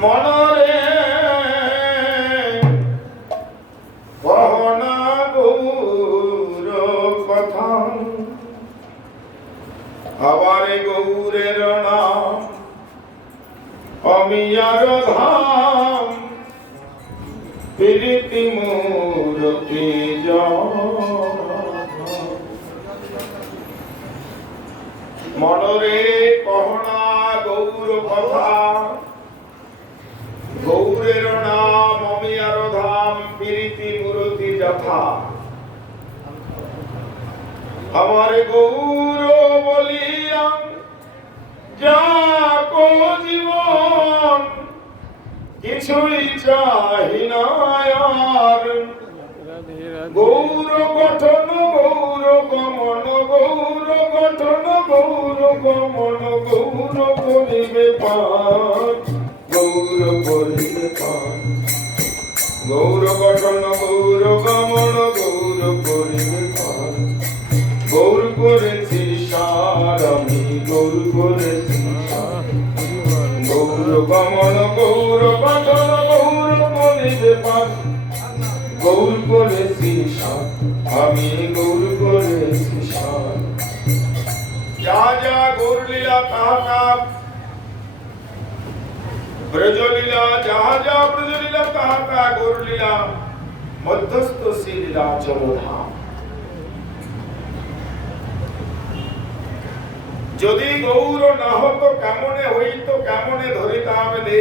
মনরে কহনা গৌর কথা, আবার গৌরের নাম অমিয়ার ধাম, প্রীতি মূরতি মনরে কহনা গৌর কথা, গৌরের নাম অমিয়ার ধাম, প্রীতি মূরতি যথা। আমার গৌর বলিয়া যাকো জীবন, কিছুই চাহি না আর। গৌর গঠন গৌর গমন, গৌর গঠন গৌর গমন, গৌর করিবে পান, গৌর করিবে পান। গৌর গঠন গৌর গমন, গৌর করিবে পান। গৌর করেছি সার আমি, গৌর করেছি সার। গৌর গমন গৌর গঠন গৌর করিবে পান। গৌর করেছি সার আমি, গৌর করেছি সার। যা যা গৌর লীলা তাহা ব্রজলীলা, যাহা যা ব্রজলীলা তাহা গৌর লীলা, মধ্যস্থ শ্রী লীলাচল ধাম। যদি গৌর না হতো কেমনে হইত, কেমনে ধরিতাম দে।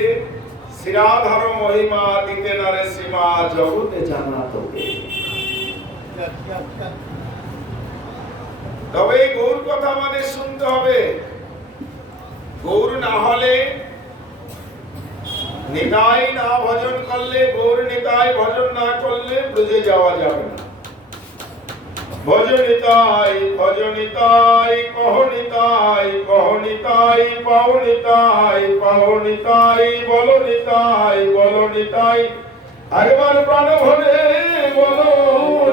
শ্রীরাধার মহিমা দিতে নারে সীমা, জগতে জানা তোকে। তবে গৌর কথা আমাদের শুনতে হবে। গৌর না হলে, নিতাই না ভজন করলে, গৌর নিতাই ভজন না করলে ব্রজে যাওয়া যাবে না। ভজনিতাই ভজনিতাই কহনিতাই কহনিতাই, পাওনিতাই পাওনিতাই, বলনিতাই বলনিতাই। একবার প্রাণ ভরে বলো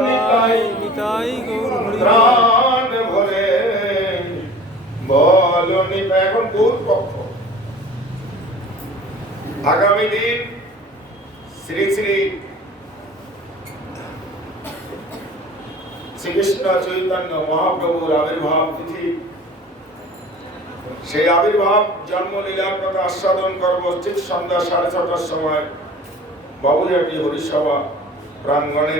নিতাই নিতাই, প্রাণ ভরে বলো নিতাই। এখন গৌর পক্ষ। আগামী দিন শ্রী শ্রী শ্রীকৃষ্ণ চৈতন্য মহাপ্রভুর আবির্ভাব তিথি। সেই আবির্ভাব জন্ম লীলার কথা আস্বাদন করব ঠিক সন্ধ্যা 6:30টার সময় বাবুজাটি হরিসভা প্রাঙ্গণে।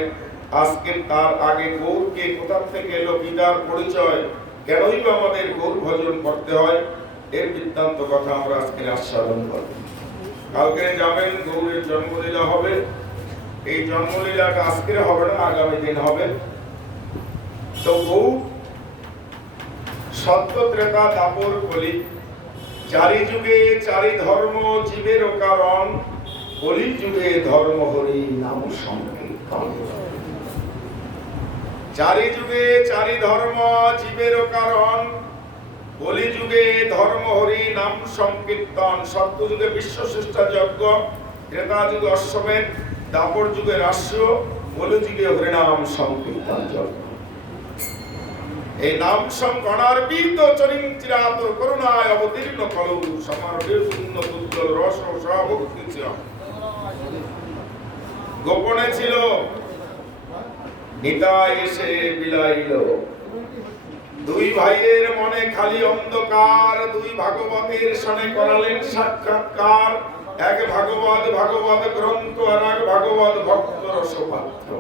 আজকে তার আগে গৌরকে কোথা থেকে এলো, গীতার পরিচয়, কেনই বা আমাদের গৌর ভজন করতে হয়, এর বৃত্তান্ত কথা আমরা আজকে আস্বাদন করব। কালকে যাবেন গৌরের জন্মলীলা হবে। এই জন্মলীলাটা আজকে হবে না, আগামী দিন হবে। তো গৌর সত্য ত্রেতা দাপর কলি, চারি যুগে চারি ধর্ম জীবের কারণ, কলি যুগে ধর্ম হরি নাম সংকীর্তন। চারি যুগে চারি ধর্ম জীবের কারণ, কলি যুগে ধর্ম হরি নাম সংকীর্তন। সত্য যুগে বিশ্ব শ্রেষ্ঠা যজ্ঞ, ত্রেতা যুগে অশ্বমেধ, দাপর যুগে রাষ্ট্র, কলি যুগে হরিনাম সংকীর্তন যজ্ঞ। এই নাম সংগণার বীত চরিঞ্চিরাত করুণায় অবতীর্ণ কলৌ, সমারোহে শূন্য উজ্জ্বল রস সভক্তি গোপনে ছিল, নিতাই এসে বিলাইল। দুই ভাইয়ের মনে খালি অন্ধকার, দুই ভাগবতের সনে করালেন সাক্ষাৎকার। এক ভাগবত ভাগবত গ্রন্থ, আর এক ভাগবত ভক্ত রসপাত্র।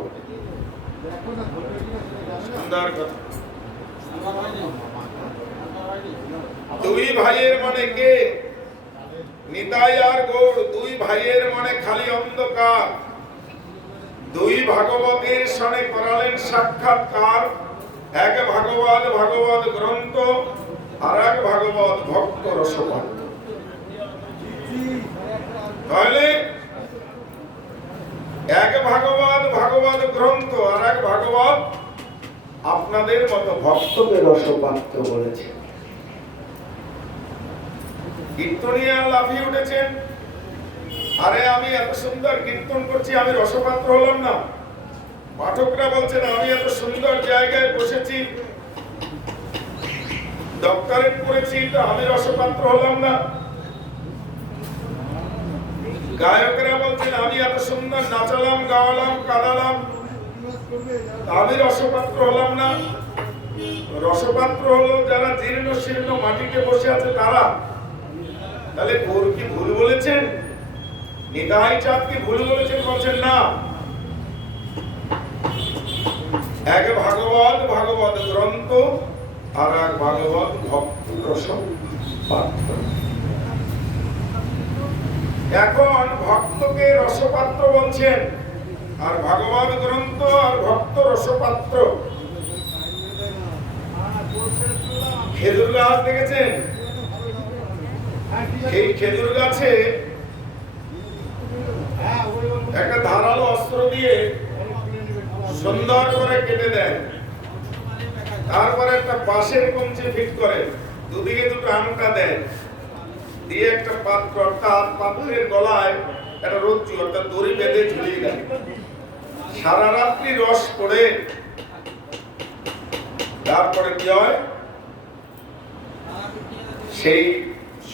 সুন্দর কথা। দুই ভাইয়ের মনে কে? নিতাই আর গৌর। দুই ভাইয়ের মনে খালি অন্ধকার, দুই ভাগবতের সনে করালেন সাক্ষাৎকার। এক ভাগবত ভাগবত গ্রন্থ, আর এক ভাগবত ভক্ত রসপাত্র। তাহলে এক ভাগবত ভাগবত গ্রন্থ, আর এক ভাগবত আপনাদের মতো ভক্তদের রসপাত্র বলেছে। কীর্তনিয়া লাফিয়ে উঠেছেন, আরে আমি এত সুন্দর কীর্তন করছি, আমি রসপাত্র হলাম না? পাঠকরা বলছেন আমি এত সুন্দর জায়গায় বসেছি, ডক্টরেট করেছি, তো আমি রসপাত্র হলাম না? গায়কেরা বলছেন আমি এত সুন্দর নাচালাম, গাওয়ালাম, কাঁদালাম, আমি রসপাত্র হলাম না। রসপাত্র হলো যারা জীর্ণ শীর্ণ মাটিতে বসে আছে তারা। তাহলে গৌর কি ভুল বলেছেন? নিতাই চাঁদ কি ভুল বলেছেন? বলছেন না। এক ভাগবত ভাগবত গ্রন্থ আর এক ভাগবত ভক্ত রসপাত্র। এখন ভক্তকে রসপাত্র বলছেন, আর ভাগবত গ্রন্থ আর ভক্ত রসপাত্র। খেজুর গাছ দেখেছেন? এই খেজুর গাছে একটা ধারালো অস্ত্র দিয়ে সুন্দর করে কেটে দেয়, তারপরে একটা বাঁশের কঞ্চি ফিট করে, দুদিকে দুটো আংটা দেয়, দিয়ে একটা পাত্র অর্থাৎ পাত্রের গলায় একটা রজ্জু অর্থাৎ দড়ি বেঁধে ঝুলিয়ে দেয়। সারা রাত্রি রস পড়ে তারপরে কি হয়, সেই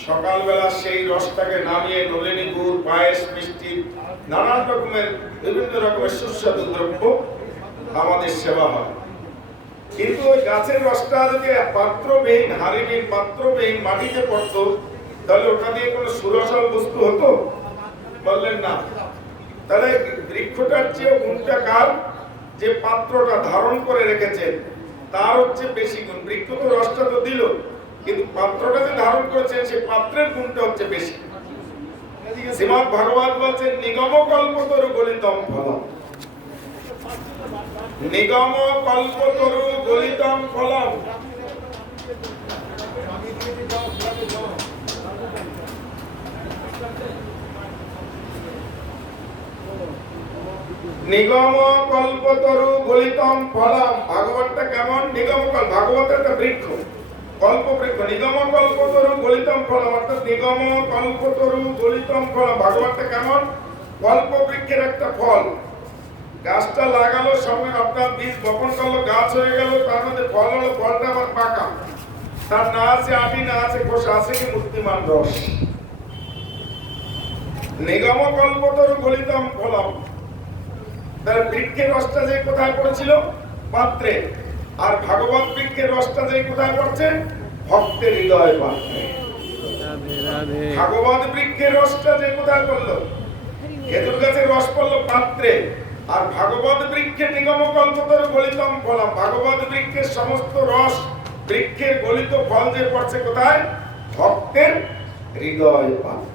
সকালবেলা সেই রসটাকে নামিয়ে নলিনী গুড়, পায়েস, মিষ্টি, নানান রকমের বিভিন্ন রকমের সুস্বাদু দ্রব্য আমাদের সেবা হয়। কিন্তু ওই গাছের রসটা যদি পাত্রবিহীন, হাড়িবিহীন, পাত্রবিহীন মাটিতে পড়তো, তাহলে ওটা দিয়ে কোনো সুরসল বস্তু হতো? বললেন না। তাহলে বৃক্ষটার চেয়ে গুণটা কার? যে পাত্রটা ধারণ করে রেখেছেন তার হচ্ছে বেশি গুণ। বৃক্ষ তো রসটা তো দিল, কিন্তু পাত্রটা যে ধারণ করেছেন সেই পাত্রের গুণটা হচ্ছে বেশি। শ্রীমদ্ ভাগবত বলছেন নিগম কল্পতরু গলিতম ফলম। নিগম কল্পতরু গলিতম ফলম। নিগম কল্পতরু গলিতম ফলম। ভাগবতটা কেমন? নিগম কল্প, ভাগবতের একটা বৃক্ষ, কল্প বৃক্ষ। নিগম কল্পতরু গলিতম ফলম অর্থাৎ নিগম কল্পতরু গলিতম ফলম। ভাগবতটা কেমন? কল্প বৃক্ষের একটা ফল। গাছটা লাগালো, সঙ্গে আপনার বীজ বপন করলো, গাছ হয়ে গেল, তার মধ্যে ফল হলো, ফলটা আবার পাকা, তার না আছে আটি, না আছে খোসা, আছে কি মূর্তিমান রস। নিগম কল্পতরু গলিতম ফলম। তার বৃক্ষের রসটা যে কোথায় পড়েছিল? পাত্রে। আর ভাগবত বৃক্ষের রসটা যে কোথায় পড়ছে? ভক্তের হৃদয় পাত্রে। ভাগবত বৃক্ষের রসটা যে কোথায় পড়লো? খেজুর গাছের রস পড়লো পাত্রে। আর ভাগবত বৃক্ষের নিগম কল্পতরু গলিতম ফলম। ভাগবত বৃক্ষের সমস্ত রস, বৃক্ষের গলিত ফল যে পড়ছে কোথায়? ভক্তের হৃদয় পাত্রে।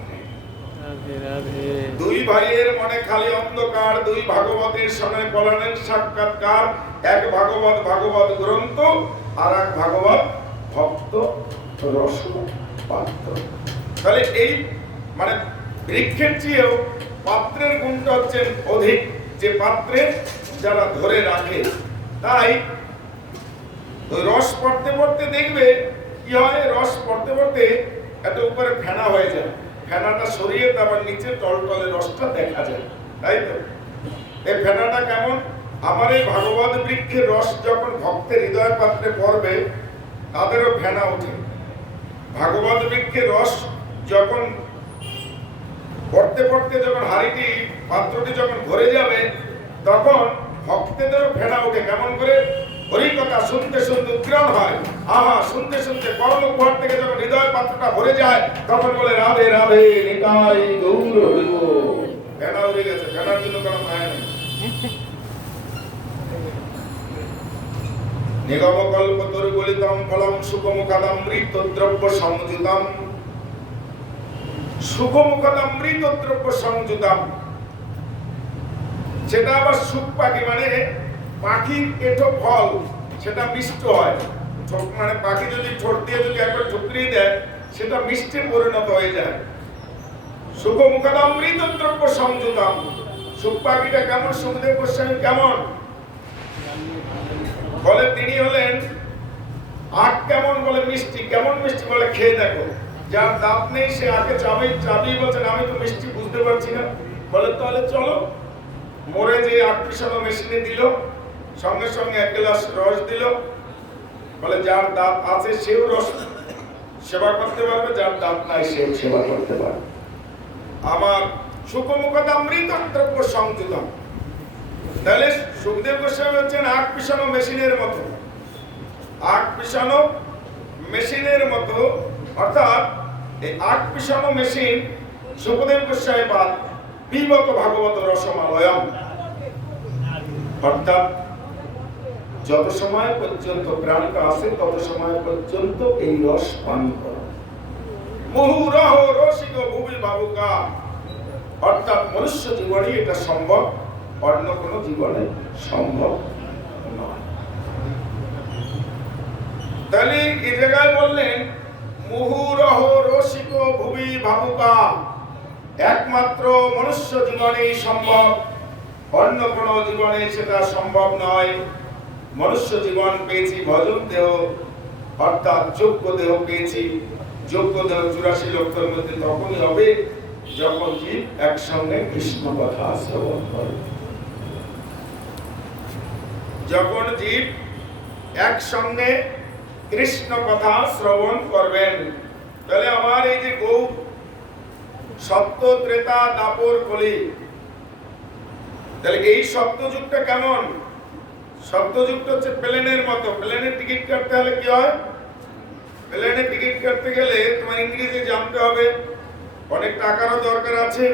দুই ভাইয়ের মনে খালি অন্ধকার, দুই ভাগবতের সঙ্গে কলনের সাক্ষাৎকার। এক ভাগবত ভাগবত গ্রন্থ, আর এক ভাগবত ভক্ত রসপাত্র। তাহলে এই মানে বৃক্ষের চেয়েও পাত্রের গুণটা হচ্ছে অধিক, যে পাত্রে যারা ধরে রাখে। তাই রস পড়তে পড়তে দেখবে কি হয়, রস পড়তে পড়তে একটা উপরে ফেনা হয়ে যায়, ফেনাটা সরিয়ে তারপর নিচে টলটলে রসটা দেখা যায়, তাই তো? এই ফেনাটা কেমন? আমার এই ভাগবত বৃক্ষের রস যখন ভক্তের হৃদয় পাত্রে পড়বে তাদেরও ফেনা ওঠে। ভাগবত বৃক্ষের রস যখন পড়তে পড়তে যখন হাড়িটি, পাত্রটি যখন ভরে যাবে, তখন ভক্তদেরও ফেনা ওঠে। কেমন করে? হরিকথা শুনতে শুনতে উদ্গ্রাণ হয়, আহা শুনতে শুনতে পরলোক ঘর থেকে যখন হৃদয় পাত্রটা ভরে যায়, তখন বলে রাধে রাধে নিতাই গৌর হরি বল। ফেনা উড়ে গেছে, ফেনার জন্য কোনো মায়া নেই। নিগম কল্পতরু গলিতম ফলম সুখমুখাদমৃত দ্রব্য সংযুতম। সুখমুখাদমৃত দ্রব্য সংযুতম, সেটা আবার সুখ পাখি, মানে পাখির এটো ফল, সেটা মিষ্ট হয়। মানে পাখি যদি ঠোঁট দিয়ে যদি একবার ঠুকরিয়ে দেয়, সেটা মিষ্টি পরিণত হয়ে যায়। সুখমুখাদমৃত দ্রব্য সংযুতম। সুখ পাখিটা কেমন? সুখদেব গোস্বামী কেমন? বলে তিনি হলেন আখ কেমন? বলে মিষ্টি। কেমন মিষ্টি? বলে খেয়ে দেখো। যার দাঁত নেই সে আখে চাবি বলছেন আমি তো মিষ্টি বুঝতে পারছি না। বলে তাহলে চলো। মোড়ে যে আখ পিছানো মেশিনে দিল, সঙ্গে সঙ্গে এক গ্লাস রস দিল। বলে যার দাঁত আছে সেও রস সেবা করতে পারবে, যার দাঁত নাই সেও সেবা করতে পারবে। আমার সুখমুখতামৃত দ্রব্য সংযুতম। তাহলে সুখদেব গোস্বামী হচ্ছেন আখ পিষানো মেশিনের মতো, আখ পিষানো মেশিনের মতো, অর্থাৎ এই আখ পিষানো মেশিন সুখদেব গোস্বামী পাদ পিবত ভাগবত রসমালয়ম, অর্থাৎ যত সময় পর্যন্ত প্রাণটা আছে তত সময় পর্যন্ত এই রস পান করো। মুহুরহ রসিক ভুবি বাবুকা, অর্থাৎ মনুষ্য জীবনে এটা সম্ভব, অন্য কোন জীবনে সম্ভব নয়। তাহলে এই জায়গায় বললেন মুহুরহ রসিক ভুবি ভাবুকা, একমাত্র মনুষ্য জীবনেই সম্ভব, অন্য কোন জীবনে সেটা সম্ভব নয়। মনুষ্য জীবন পেয়েছি ভজন দেহ, অর্থাৎ যোগ্য দেহ পেয়েছি। যোগ্য দেহ 84 লক্ষের মধ্যে তখনই হবে যখন জীব একসঙ্গে কৃষ্ণ কথা শ্রবণ করে। যখন জীব একসঙ্গে কৃষ্ণ কথা শ্রবণ করবেন। তাহলে আমার এই যে গৌ সত্য ত্রেতা দাপর কলি, তাহলে এই সত্যযুগটা কেমন? সত্যযুগটা হচ্ছে প্লেনের মতো। প্লেনের টিকিট কাটতে হলে কি হয়? প্লেনের টিকিট কাটতে গেলে তোমার ইংরেজি জানতে হবে, অনেক টাকারও দরকার আছে,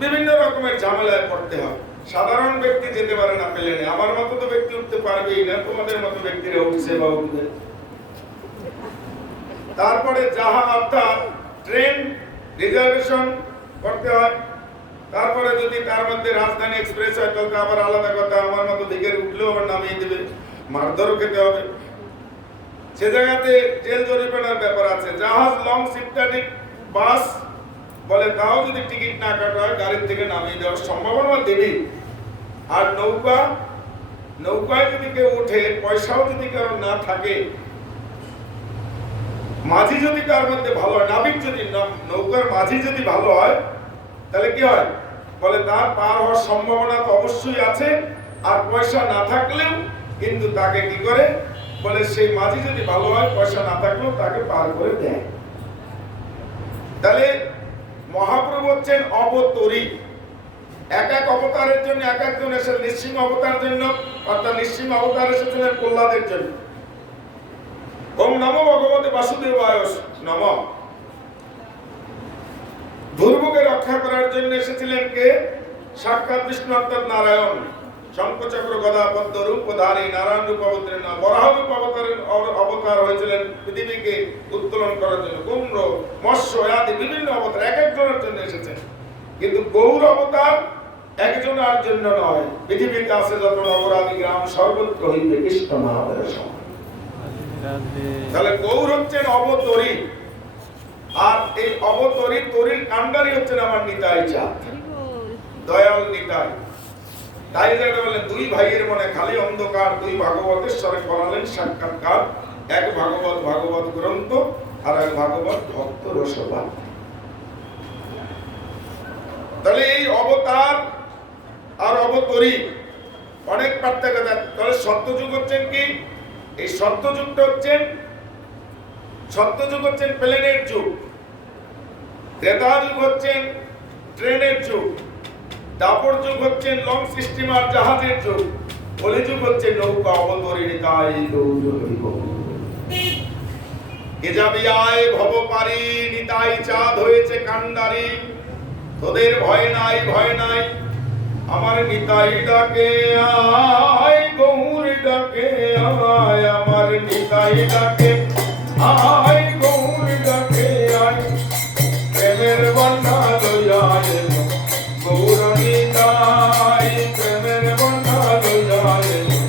বিভিন্ন রকমের ঝামেলায় পড়তে হয়। সাধারণ ব্যক্তি যেতে পারে না প্লেনে। আমার মতো তো ব্যক্তি উঠতে পারবেই না, তোমাদের মতো ব্যক্তিরা উঠছে বা উঠবে। তারপরে জাহাজ অর্থাৎ ট্রেন রিজার্ভেশন করতে হয়। তারপরে যদি তার মধ্যে রাজধানী এক্সপ্রেস হয় তাহলে আবার আলাদা কথা, আমার মতো দিকের উঠলেও আবার নামিয়ে দেবে, মারধরও খেতে হবে। সে জায়গাতে জেল জরিমানার ব্যাপার আছে। জাহাজ লং শিফটারি বাস বলে তাও যদি টিকিট না কাটা হয় গাড়ির থেকে নামিয়ে দেওয়ার সম্ভাবনা দেবে। আর নৌকা, নৌকায় যদি কেউ ওঠে পয়সাও যদি কারণ না থাকে, মাঝি যদি তার মধ্যে ভালো হয়, নাবিক যদি নৌকার মাঝি যদি ভালো হয় তাহলে কি হয়? বলে তার পার হওয়ার সম্ভাবনা তো অবশ্যই আছে, আর পয়সা না থাকলেও কিন্তু তাকে কি করে? বলে সেই মাঝি যদি ভালো হয় পয়সা না থাকলেও তাকে পার করে দেয়। তাহলে মহাপ্রভু হচ্ছেন অবতরী। এক এক অবতারের জন্য এক একজন এসে, নৃসিংহ অবতারের জন্য অর্থাৎ নৃসিংহ অবতার এসেছিলেন প্রহ্লাদের জন্য। ওম নমো ভগবতে বাসুদেবায় নমঃ। ধ্রুবকে রক্ষা করার জন্য এসেছিলেন কে? সাক্ষাৎ বিষ্ণু অর্থাৎ নারায়ণ। শঙ্খচক্র গদা পদ্ম রূপধারী নারায়ণ রূপ অবতীর্ণ, বরাহ রূপ অবতার হয়েছিলেন পৃথিবীকে উত্তোলন করার জন্য। কুম্ভ, মৎস্য আদি বিভিন্ন অবতার এক একজনের জন্য এসেছেন, কিন্তু গৌর অবতার একজনের জন্য নয়। পৃথিবীতে আছে যত নগরাদি গ্রাম সর্বত্র হইবে কৃষ্ণ মহাদেবের সমান। তাহলে গৌর হচ্ছেন অবতরী, আর এই অবতরী তরীর কাণ্ডারি হচ্ছেন আমার নিতাই চাঁদ, দয়াল নিতাই। তাই যেটা বললেন দুই ভাইয়ের মনে খালি অন্ধকার, দুই ভাগবতের স্বরে করালেন সাক্ষাৎকার। এক ভাগবত ভাগবত গ্রন্থ, আর এক ভাগবত ভক্ত রসবাদ। তাহলে এই অবতার আর অবতরী অনেক পার্থক্য। তাহলে সত্যযুগ হচ্ছেন কি? এই সত্যযুগটা হচ্ছেন, সত্যযুগ হচ্ছেন প্লেনের যুগ, ত্রেতা যুগ হচ্ছেন ট্রেনের যুগ, দাপর যুগ হচ্ছেন লং স্টিমার জাহাজের যুগ, কলিযুগ হচ্ছে নৌকা অবতরী নিতাই গৌর হরি গোবিন্দ। এ যাবি আয় ভব পারি, নিতাই চাঁদ হয়েছে কান্ডারি। তোদের ভয় নাই, ভয় নাই, আমার নিতাই ডাকে আয়, গৌর ডাকে আয়, আমার নিতাই ডাকে আয়, গৌর ডাকে আয়। প্রেমের বন্যা লইয়া এলো গৌর নিতাই, প্রেমের বন্যা লইয়া এলো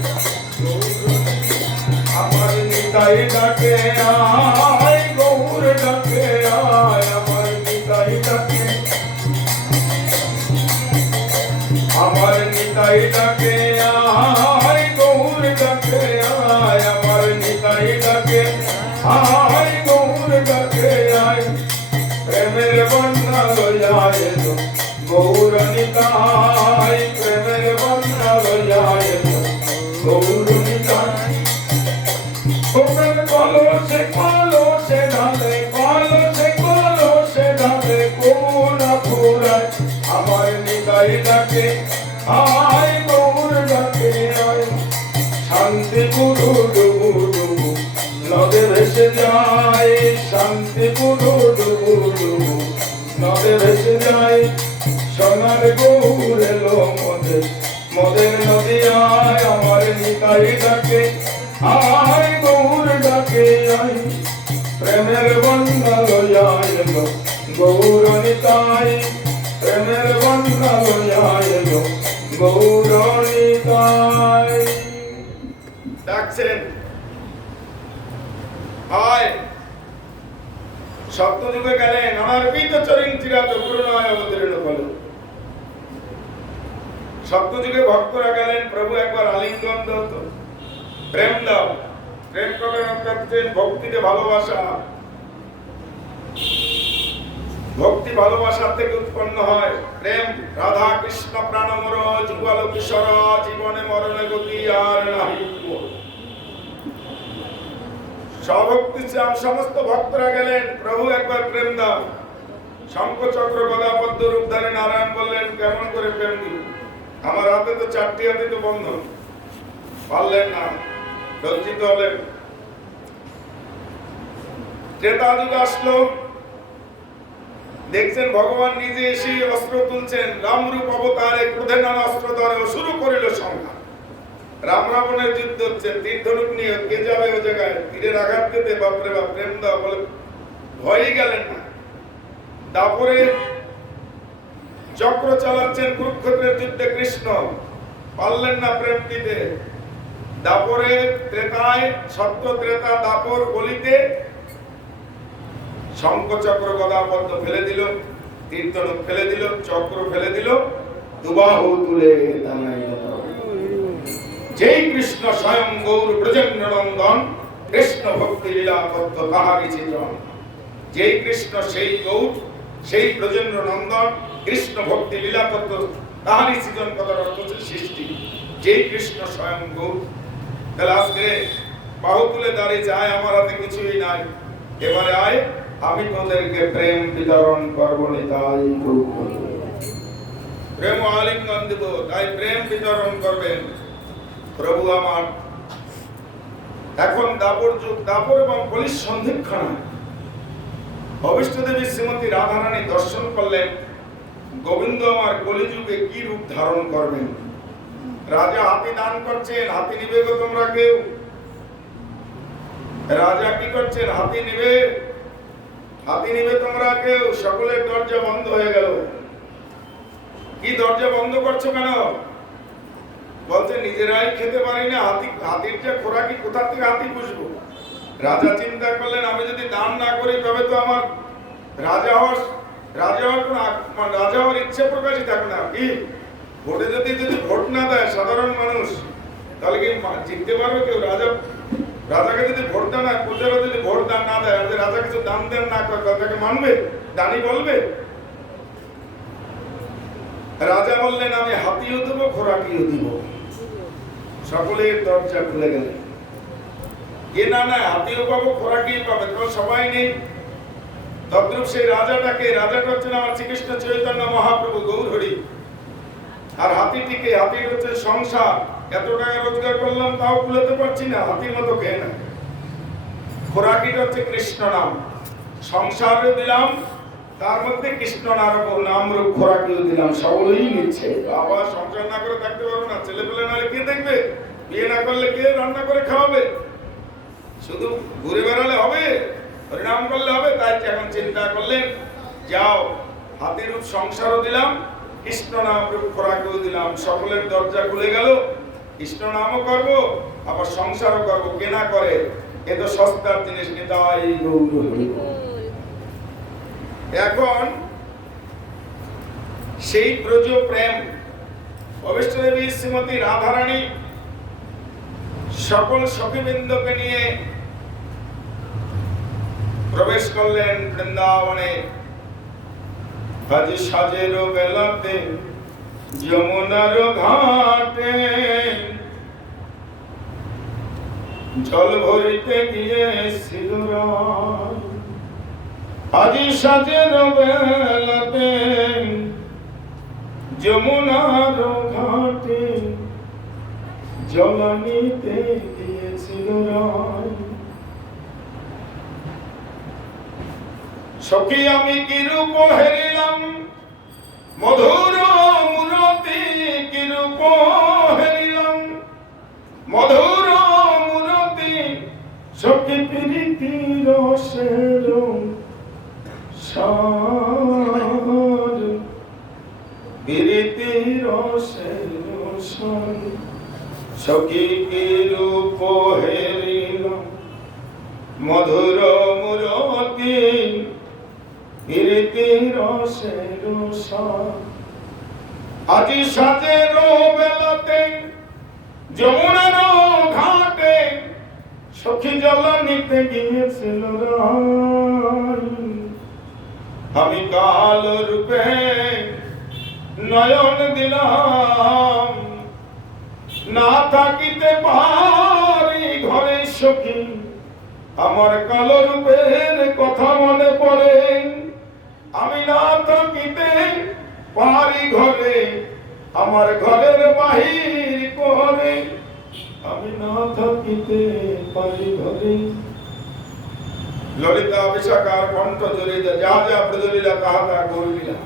গৌর। আমার নিতাই ডাকে আয়, গৌর ডাকে আয়, আমার নিতাই ডাকে, আমার নিতাই ডাকে আয়, গৌর ডাকে আয়, আমার নিতাই ডাকে আয়, গৌর ডাকে আয়। প্রেমের বন্যা লইয়া এলো গৌর নিতাই, প্রেমের বন্যা লইয়া এলো গৌর নিতাই। কলসে কলসে ঢালে, কলসে কলসে ঢালে কোন ফুরায় আমার নিতাই ডাকে আয় গৌর ডাকে আয় শান্তি গুরু ডুবু ডুবু নদে ভেসে যায় শান্তি গুরু ডুবু ডুবু নদে ভেসে যায় সোনার গৌর এলো মদের মদের নদী আয় আমার নিতাই ডাকে আয় গৌর ডাকে আয় প্রেমের বন্যা লইয়া এলো গৌর নিতাই প্রেমের বন্যা লইয়া এলো গৌর নিতাই ডাকছেন আয় সপ্তযুগে গেলেন অনার্পিত চরিং চিরাত করুণায় অবতীর্ণ হল সপ্তযুগে ভক্তরা গেলেন প্রভু একবার আলিঙ্গন দাও তো প্রেম দাও প্রেম প্রকরণ করতেন ভক্তিতে ভালোবাসা ভক্তি ভালোবাসার থেকে উৎপন্ন হয় প্রেম রাধা কৃষ্ণ প্রাণমর যুগল কিশোর জীবনে মরণে গতি আর নাহি সভক্তি শ্যাম সমস্ত ভক্তরা গেলেন প্রভু একবার প্রেম দাও শঙ্খ চক্র গদা পদ্ম রূপ ধারে নারায়ণ বললেন কেমন করে প্রেম দিব আমার হাতে তো চারটি হাতে তো বন্ধ পারলেন না লজ্জিত হলেন ত্রেতা যুগ আসলো দেখছেন ভগবান নিজে এসে অস্ত্র তুলছেন রামরূপ অবতারে ক্রোধে নানা অস্ত্র ধরে শুরু করিল সংঘাত রাম রাবণের যুদ্ধ হচ্ছে তীর ধনুক নিয়ে কে যাবে ওই জায়গায় তীরের আঘাত পেতে বাপরে বাপ প্রেম দাও বলে ভয়ই গেলেন না তারপরে চক্র চালাচ্ছেন কুরুক্ষেত্রের যুদ্ধে কৃষ্ণ পারলেন না প্রেম দিতে দাপরে ত্রেতায় সত্য ত্রেতা দাপর বলিতে শঙ্খ চক্র গদা পদ্ম ফেলে দিল তীর ধনুক ফেলে দিল চক্র ফেলে দিল দুবাহু তুলে দাঁড়াইল যেই কৃষ্ণ স্বয়ং গৌর ব্রজেন্দ্র নন্দন কৃষ্ণ ভক্তি লীলা তত্ত্ব তাহারই চিত্রণ যেই কৃষ্ণ সেই গৌর সেই ব্রজেন্দ্র নন্দন কৃষ্ণ ভক্তি লীলা তত্ত্ব তাহারই সৃজন কথার অর্থ হচ্ছে সৃষ্টি যেই কৃষ্ণ স্বয়ং গৌর তাহলে আজকে বাহু তুলে দাঁড়িয়ে যায় আমার হাতে কিছুই নাই এবারে আয় আমি তোদেরকে প্রেম বিতরণ করবো নিতাই প্রেম আলিঙ্গন দেব তাই প্রেম বিতরণ করবেন প্রভু আমার এখন দাপর যুগ দাপর এবং কলির সন্ধিক্ষণা অবিষ্ট দেবী শ্রীমতী রাধারানী দর্শন করলেন গোবিন্দ আমার কলিযুগে কি রূপ ধারণ করবেন রাজা হাতি দান করছেন হাতি নিবে গো তোমরা কেউ রাজা কি করছেন হাতি নিবে তোমরা কেউ সকলের দরজা বন্ধ হয়ে গেল কি দরজা বন্ধ করছো কেন বলতে নিজেরাই খেতে পারি না হাতির যে খোরাকি কোথা থেকে হাতি পুষবো রাজা চিন্তা করলেন আমি যদি দান না করি তবে তো আমার রাজা হওয়ার ইচ্ছে প্রকাশই থাকবে না কি ভোটে যদি ভোট না দেয় সাধারণ মানুষ তাহলে কি জিততে পারবে কেউ রাজাকে যদি ভোট দেয় না প্রজারা যদি ভোট দান না দেয় রাজা কিছু দান দেন না করে তাকে মানবে দানি বলবে রাজা বললেন আমি হাতিও দেবো খোরাকিও দিব সকলের দরজা খুলে গেলেন কে না হাতিও পাবো খোরাকিও পাবে তখন সবাই নেই তদ্রূপ সেই রাজাটা হচ্ছেন আমার শ্রীকৃষ্ণ চৈতন্য মহাপ্রভু গৌর হরি আর হাতিটিকে হাতির হচ্ছে সংসার এত টাকা রোজগার করলাম তাও কুলাতে পারছি না হাতির মতো খেয়ে না খোরাকিটা হচ্ছে কৃষ্ণ নাম সংসারও দিলাম তার মধ্যে কৃষ্ণ নাম রূপ খোরাকিও দিলাম সকলেই নিচ্ছে আবার সংসার না করে থাকতে পারবো না ছেলে পেলে নাহলে কে দেখবে বিয়ে না করলে কে রান্না করে খাওয়াবে শুধু ঘুরে বেড়ালে হবে পরিণাম করলে হবে তাই এখন চিন্তা করলেন যাও হাতির রূপ সংসারও দিলাম কৃষ্ণ নাম রূপ খোরাকিও দিলাম সকলের দরজা খুলে গেল কৃষ্ণ নামও করবো আবার সংসারও করবো কেনা করে এ তো সস্তার জিনিস নিতাই গৌর হরি এখন সেই ব্রজ প্রেম অবিষ্ট দেবী শ্রীমতী রাধারানী সকল সখীবৃন্দকে নিয়ে প্রবেশ করলেন বৃন্দাবনে আজ সাজের বেলাতে যমুনার ঘাটে জল ভরিতে গিয়ে সিঁদুর আজি সাজের বেলাতে যমুনার ঘাটে জলানিতে গিয়েছিল রায়। সখী আমি কি রূপ হেরিলাম, মধুর মূরতি কি রূপ হেরিলাম, মধুর মূরতি। সখী প্রীতি রসের সার, প্রীতি রসের সার। সখী কি রূপ হেরিলাম, মধুর মূরতি, প্রীতি রসের সার। আজি সাজের বেলাতে যমুনার ঘাটে সখী জলানিতে গিয়েছিল রায়। আমি কাল রূপে নয়ন দিলাম, না থাকিতে পারি ঘরে সখী, আমার কালো রূপের কথা মনে পড়ে। আমি না থাকিতে পারি ঘরে, আমার ঘরের বাহির করে। আমি না থাকিতে পারি ঘরে। ললিতা বিশাখার কণ্ঠ জড়িত, যা যা প্রজ্বলিলা তাহা তা গৌরীলা।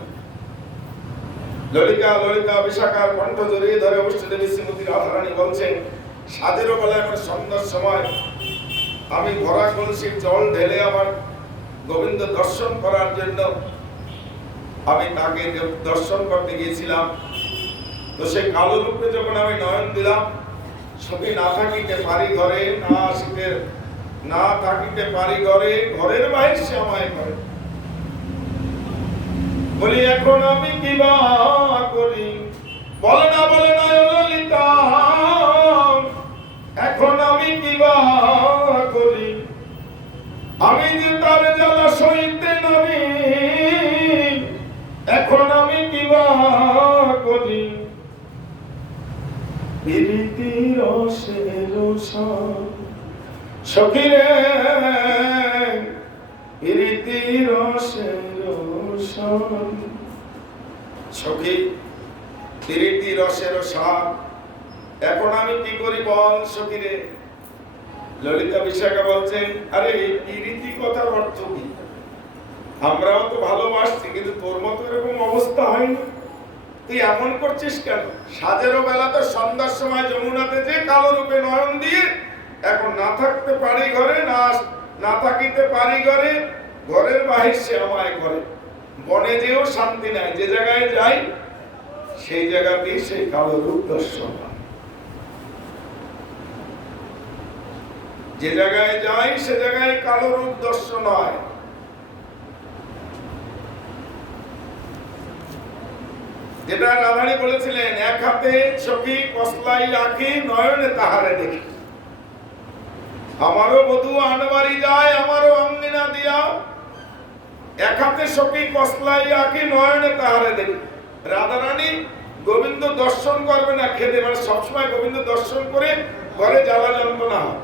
ললিতা বিশাখার কণ্ঠ জড়িয়ে ধরে অবশ্যদেবী শ্রীমতী রাধারানী বলছেন, সাজেরও বেলায় আমার সন্ধ্যার সময় আমি ভরা কলসির জল ঢেলে আমার গোবিন্দ দর্শন করার জন্য আমি তাকে দর্শন করতে গিয়েছিলাম। তো সেই কালো রূপে যখন আমি নয়ন দিলাম, সখী না থাকিতে পারি ঘরে, না থাকিতে পারি ঘরে, ঘরের বাইরে সে আমায় করে। বলি এখন আমি কি বা করি, বলে না ললিতা, এখন আমি কি বা করি। আমি যে তার জ্বালা সইতে নামি, এখন আমি কি বা করি। প্রীতি রসের সার, সখী রে প্রীতি রসের সার। সখী প্রীতি রসের সার, এখন আমি কি করি বল সখী রে। ললিতা বিশাখা বলছেন, আরে এই প্রীতি কথার অর্থ কি? আমরাও তো ভালোবাসছি, কিন্তু তোর মতো এরকম অবস্থা হয়নি। তুই এমন করছিস কেন? সাজেরও বেলা তো সন্ধ্যার সময় যমুনাতে যে কালো রূপে নয়ন দিয়ে, এখন না থাকতে পারি ঘরে, না থাকিতে পারি ঘরে, ঘরের বাহির সে আমায় করে। বনে যেও শান্তি নাই, যে জায়গায় যাই সেই জায়গাতেই সেই কালো রূপ দর্শন হয়। যে জায়গায় যাই সে জায়গায় কালো রূপ দর্শন হয়। যেটা রাধারানী বলেছিলেন, এক হাতে সখী কসলাই রাখি, নয়নে তাহারে দেখি। আমারও বধূ আনবাড়ি যায়, আমারও অঙ্গিনা দিয়া, এক হাতে সখী কসলাই রাখি, নয়নে তাহারে দেখি। রাধারানী গোবিন্দ দর্শন করবে না খেতে, মানে সবসময় গোবিন্দ দর্শন করে ঘরে জ্বালা যন্ত্রণা হয়।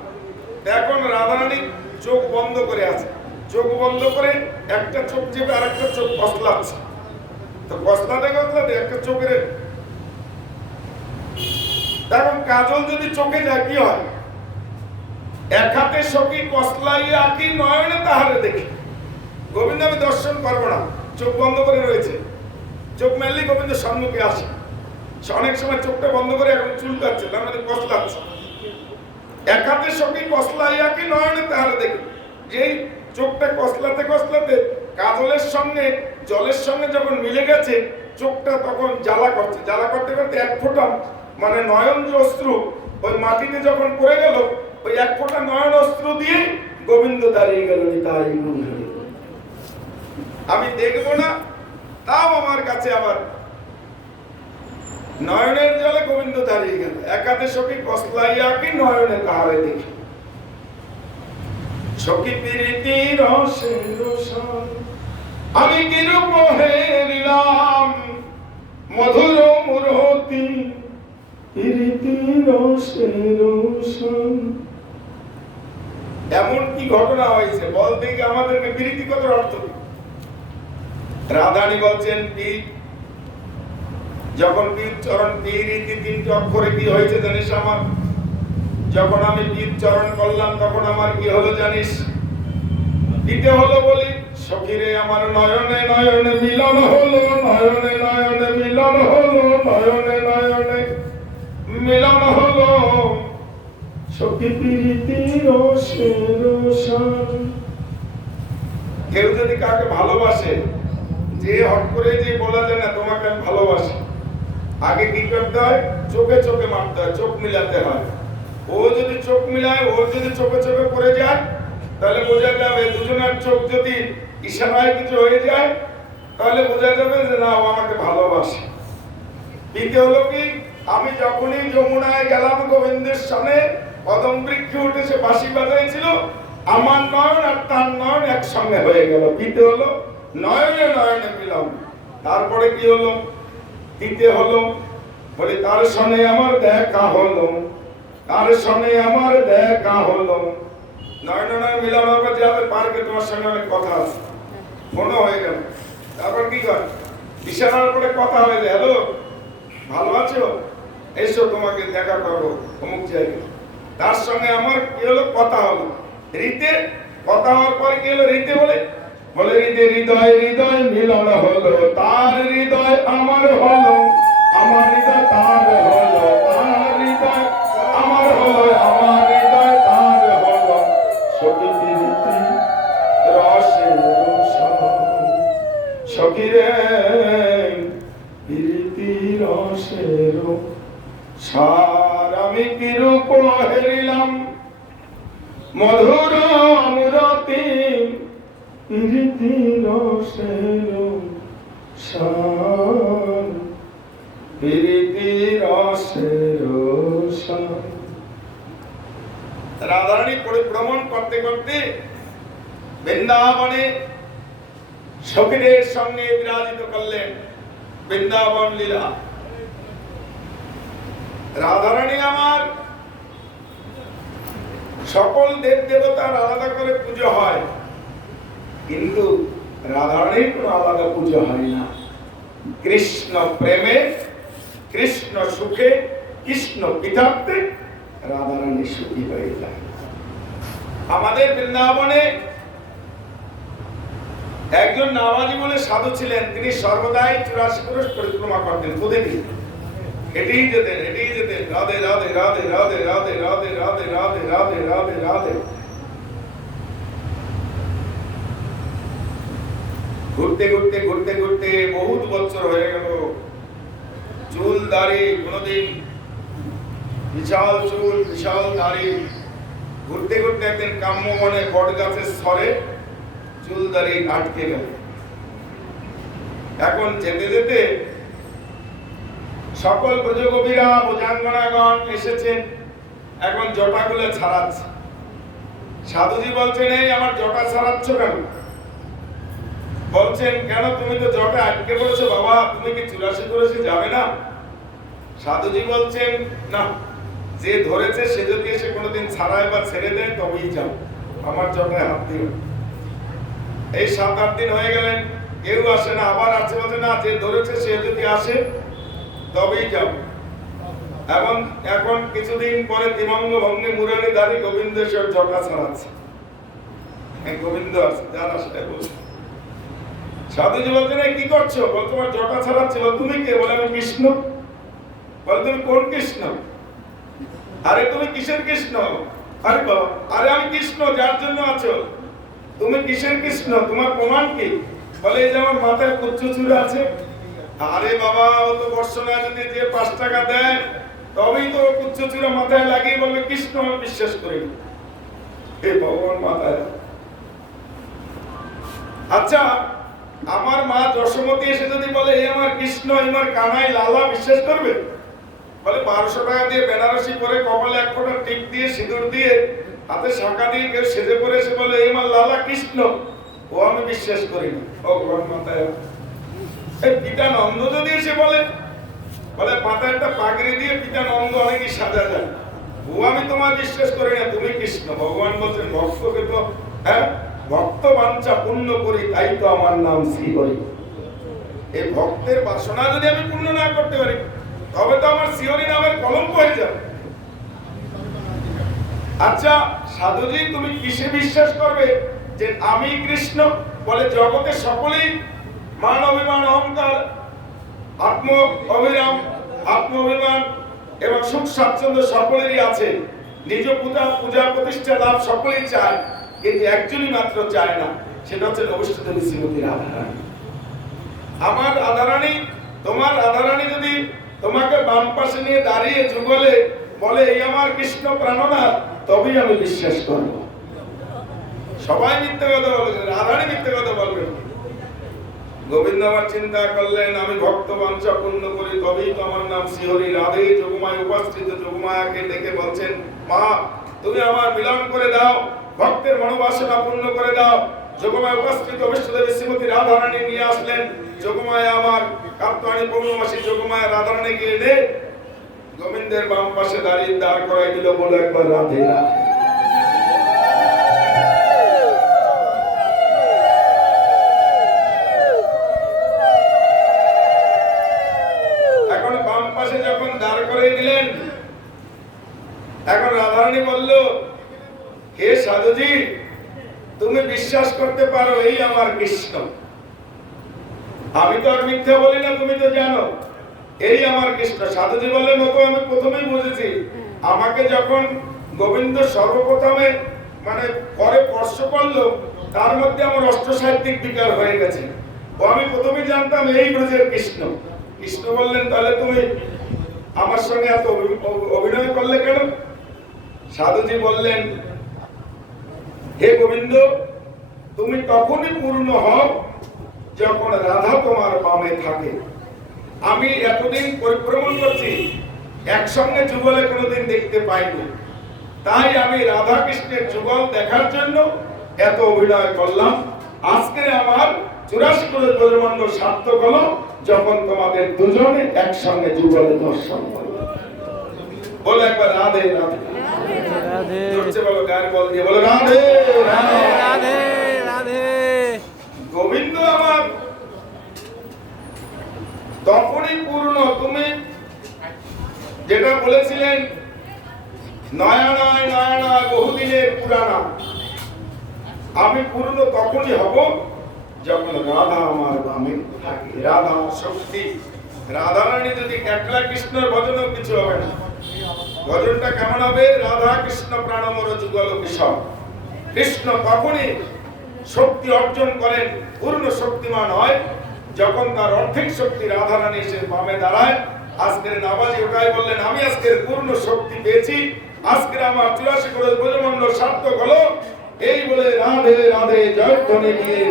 এখন রাধারানী চোখ বন্ধ করে আছে, চোখ বন্ধ করে একটা চোখ চেপে আরেকটা চোখ কসলাচ্ছে। তো কসলাতে একটা চোখের, এখন কাজল যদি চোখে যায় কি হয়? এক হাতে সখী কসলাই আঁকি, নয়নে তাহারে দেখি। গোবিন্দ আমি দর্শন করবো না, চোখ বন্ধ করে রয়েছে। চোখ মেললি গোবিন্দ সম্মুখে আসে। অনেক সময় চোখটা বন্ধ করে এখন চুলকাচ্ছে, তার মানে কসলাচ্ছে। এক হাতে সখী কসলাই আঁকি, নয়নে তাহারে দেখি। যেই চোখটা কসলাতে কসলাতে কাজলের সঙ্গে জলের সঙ্গে যখন মিলে গেছে, চোখটা তখন জ্বালা করছে। জ্বালা করতে করতে এক ফোঁটা মানে নয়ন যে অশ্রু ওই মাটিতে যখন পড়ে গেল, ওই এক ফোঁটা নয়ন অশ্রু দিয়ে গোবিন্দ দাঁড়িয়ে গেল। তাই আমি দেখবো না, তাও আমার কাছে আবার নয়নের জলে গোবিন্দ দাঁড়িয়ে গেল। এক হাতে সখী কসলাইয়া কি, নয়নে তাহারে দেখি। সখী প্রীতি রসের সার, আমি কি রূপ হেরিলাম, মধুর মূরতি, প্রীতি রসের সার। এমন কি ঘটনা হয়েছে বলতে কি আমাদেরকে প্রীতি কথার অর্থ কি? রাধারানী বলছেন কি, যখন পীরচরণ পীরিতি তিনটি অক্ষরে কি হয়েছে জানিস আমার? যখন আমি পীরচরণ করলাম তখন আমার কি হলো জানিস? দিতে হলো বলি, সখীরে আমার নয়নে নয়নে মিলন হলো, নয়নে নয়নে মিলন হলো, নয়নে নয়নে মিলন হলো, সখী প্রীতির রসে রসায়ন। কেউ যদি কাকে ভালোবাসে, যে হট করে যে বলা যায় না তোমাকে আমি ভালোবাসি, আগে কি করতে হয়? চোখে চোখে মারতে হয়, চোখ মিলাতে হয়। ও যদি চোখ মিলায়, ওর যদি চোখে চোখে পড়ে যায়, তাহলে বোঝা যাবে দুজনের চোখ যদি ইশারায় কিছু হয়ে যায়, তাহলে বোঝা যাবে যে না, ও আমাকে ভালোবাসে। দ্বিতীয় হলো কি, আমি যখনই যমুনায় গেলাম গোবিন্দের সামনে, কদম বৃক্ষে উঠে সে বাঁশি বাজাইছিল, আমার নয়ন আর তার নয়ন একসঙ্গে হয়ে গেল। দ্বিতীয় হলো নয়নে নয়নে মিলন। তারপরে কি হলো? তৃতীয় হলো বলে তার সঙ্গে আমার দেখা হলো, তার সঙ্গে আমার দেখা হলো। নয়নে নয়নে মিলন হবে যাবে পার্কে, তোমার সঙ্গে অনেক কথা আছে, মনে হয়ে গেল। তারপর কি কর? ইশারার পরে কথা হয়ে যায়, হ্যালো ভালো আছো, এসো তোমাকে দেখা করবো অমুক জায়গায়। তার সঙ্গে আমার কি হলো? কথা হলো। রীতে কথা হওয়ার পরে কি হলো? রীতে বলে বলে হৃদয় হৃদয় হৃদয় মিলন হলো, তার হৃদয় আমার হলো, আমার হৃদয় তার হলো, তার হৃদয় আমার হলো, আমার হৃদয় তার হলো, সখী প্রীতি রসে রসায়ন। সখী রে প্রীতি রসে রসায়ন। আমি কি রূপ হেরিলাম মধুর মূরতি, প্রীতি রসে রসায়ন, প্রীতি রসে রসায়ন। রাধারানী পরিভ্রমণ করতে করতে বৃন্দাবনে সখীদের সঙ্গে বিরাজিত করলেন। বৃন্দাবন লীলা। রাধারানী আমার সকল দেব দেবতার আলাদা করে পুজো হয়, কিন্তু রাধারানীর কোনো আলাদা পুজো হয় না। কৃষ্ণ প্রেমে, কৃষ্ণ সুখে, কৃষ্ণ পিতার্থে রাধারানী সুখী হয়ে যায়। আমাদের বৃন্দাবনে একজন নামাজি বলে সাধু ছিলেন, তিনি সর্বদাই 84 ক্রোশ পরিক্রমা করতেন প্রতিদিন। এটাই যেতেন, এটাই যেতেন, রাধে রাধে রাধে রাধে রাধে রাধে রাধে রাধে রাধে রাধে রাধে। ঘুরতে ঘুরতে ঘুরতে ঘুরতে বহুত বছর হয়ে গেল। চুল দাড়ি, কোনদিন বিশাল চুল বিশাল দাড়ি। ঘুরতে ঘুরতে একদিন কাম্যবনে বট গাছের স্তরে চুল দাড়ি আটকে গেল। এখন যেতে যেতে সকল ব্রজগোপীরা ভুজাঙ্গনাগণ এসেছেন, এখন জটাগুলো ছাড়াচ্ছে। সাধুজি বলছেন, এই আমার জটা ছাড়াচ্ছ কেন? বলছেন, কেন তুমি তো জটা আটকে পড়েছো বাবা, তুমি কি 84 ক্রোশে যাবে না? সাধুজি বলছেন, না, যে ধরেছে সে যদি এসে কোনোদিন ছাড়ায় বা ছেড়ে দেয় তবেই যাও, আমার জটায় হাত দিও। এই 7-8 দিন হয়ে গেলেন, কেউ আসে না। আবার আছে বলছে, না, যে ধরেছে সে যদি আসে তবেই যাও। এখন কিছুদিন পরে ত্রিভঙ্গ ভঙ্গি মুরারি দাঁড়ি গোবিন্দেশ্বর জটা ছাড়াচ্ছে। গোবিন্দ আছে, যারা সেটা বলছে। সাধুজি বলছেন, কি করছো? বল, তোমার জটা ছাড়াচ্ছে। বল, তুমি কে? বলে, আমি কৃষ্ণ। বল, তুমি কোন কৃষ্ণ? আরে তুমি কিসের কৃষ্ণ? আরে বাবা, আরে আমি কৃষ্ণ, যার জন্য আছো। তুমি কিসের কৃষ্ণ? তোমার প্রমাণ কি? বলে, এই যে আমার মাথায় কুচ্চুচুরা আছে। আরে বাবা, ও তো বর্ষণা যদি যে 5 টাকা দেয় তবেই তো কুচ্চুচুরা মাথায় লাগিয়ে বলবে কৃষ্ণ, আমি বিশ্বাস করি। এই ভগবান মাথায়। আচ্ছা, আমার মা যশোমতী এসে যদি বলে এই আমার কৃষ্ণ, আমার কানাই লালা, বিশ্বাস করবে? বলে 1200 টাকা দিয়ে বেনারসি পরে, কপালে 1 ফোঁটা টিপ দিয়ে, সিঁদুর দিয়ে, হাতে শাঁখা দিয়ে কেউ সেজে পরে এসে বলে এই আমার লালা কৃষ্ণ, ও আমি বিশ্বাস করি না। ভগবান মাথায়। এই পিতা নন্দ যদি এসে বলে মাথায় একটা পাগড়ি দিয়ে পিতা নন্দ অনেকই সাজা যায়, ও আমি তোমার বিশ্বাস করি না, তুমি কৃষ্ণ। ভগবান বলছেন, ভক্তকে তো ভক্ত বাঞ্ছা পূর্ণ করি, তাই তো আমার নাম শ্রী হরি। এই ভক্তের বাসনা যদি আমি পূর্ণ না করতে পারি, তবে তো আমার শিহরি নামের কলঙ্ক হয়ে যাবে। আচ্ছা সাধুজি, তুমি কিসে বিশ্বাস করবে যে আমি কৃষ্ণ? বলে জগতে সকলেই মান অভিমান অহংকার, আত্ম অভিরাম, আত্ম অভিমান এবং সুখ স্বাচ্ছন্দ্য সকলেরই আছে। নিজ পূজা প্রতিষ্ঠা লাভ সকলেই চায়, কিন্তু একজনই মাত্র চায় না, সেটা হচ্ছে অবস্থিত শ্রীমতী রাধারানী। আমার রাধারানী, তোমার রাধারানী যদি তোমাকে বাম পাশে নিয়ে দাঁড়িয়ে যুগলে বলে এই আমার কৃষ্ণ প্রাণনাথ, তবেই আমি বিশ্বাস করব। সবাই মিথ্যে কথা বলবে, রাধারানী মিথ্যে কথা বলবেন। গোবিন্দ আমার চিন্তা করলেন আমি ভক্ত বাঞ্ছা পূর্ণ করি, তবেই তো আমার নাম শ্রীহরি। রাধে যোগমায় উপস্থিত যোগমায়াকে ডেকে বলছেন, মা তুমি আমার মিলন করে দাও, ভক্তের মনোবাসনা পূর্ণ করে দাও। যোগমায় উপস্থিত অবিষ্টদেবী শ্রীমতী রাধারানী নিয়ে আসলেন। যোগমায়া আমার কাপ্তানি পৌর্ণমাসী যোগমায়া রাধারানীকে এনে গোবিন্দের বাম পাশে দাঁড়িয়ে দাঁড় করাই দিল, বলে একবার রাধে রাধে। এখন বাম পাশে যখন দাঁড় করাই দিলেন, এখন রাধারানী বলল, হে সাধুজি, তুমি বিশ্বাস করতে পারো এই আমার কৃষ্ণ। আমি তো আর মিথ্যা বলি না, তুমি তো জানো এই আমার কৃষ্ণ। সাধুজি বললেন, ও তো আমি প্রথমেই বুঝেছি। আমাকে যখন গোবিন্দ সর্বপ্রথমে মানে পরে স্পর্শ করলো, তার মধ্যে আমার অষ্টসাহিত্যিক বিকার হয়ে গেছে। ও আমি প্রথমেই জানতাম এই ব্রজের কৃষ্ণ। কৃষ্ণ বললেন, তাহলে তুমি আমার সঙ্গে এত অভিনয় করলে কেন? সাধুজি বললেন, হে গোবিন্দ, তুমি তখনই পূর্ণ হও যখন রাধা তোমার বামে থাকে। আমি এতদিন পরিভ্রমণ করছি, একসঙ্গে যুগলে কোনোদিন দেখতে পাইনি, তাই আমি রাধা কৃষ্ণের যুগল দেখার জন্য এত অভিনয় করলাম। আজকে আমার 84 কোটি ব্রজমণ্ডল সার্থক হলো যখন তোমাদের দুজনে একসঙ্গে যুগলে দর্শন করলাম। বলে একবার রাধে রাধে রাধে, জোরছে বলো, গান বল দিয়ে বলো রাধে রাধে রাধে রাধে। গোবিন্দ আমার তখনই পূর্ণ। তুমি যেটা বলেছিলেন নয়া নয় নয়া নয় বহুদিনের পুরানা, আমি পূর্ণ তখনই হব যখন রাধা আমার বামে থাকে। রাধা শক্তি, রাধারানী যদি একলা কৃষ্ণের ভজনও কিছু হবে না। ভজনটা কেমন হবে? রাধা কৃষ্ণ প্রাণমর যুগল কিশোর। কৃষ্ণ তখনই শক্তি অর্জন করেন, পূর্ণ শক্তিমান হয়, যখন তার অর্ধেক শক্তি রাধারানী এসে বামে দাঁড়ায়। আজকের নাবাজি ওটাই বললেন, আমি আজকের পূর্ণ শক্তি পেয়েছি, আজকের আমার 84 কোটি ব্রজমণ্ডল সার্থক হলো। এই বলে রাধে রাধে জয়ধ্বনি দিয়ে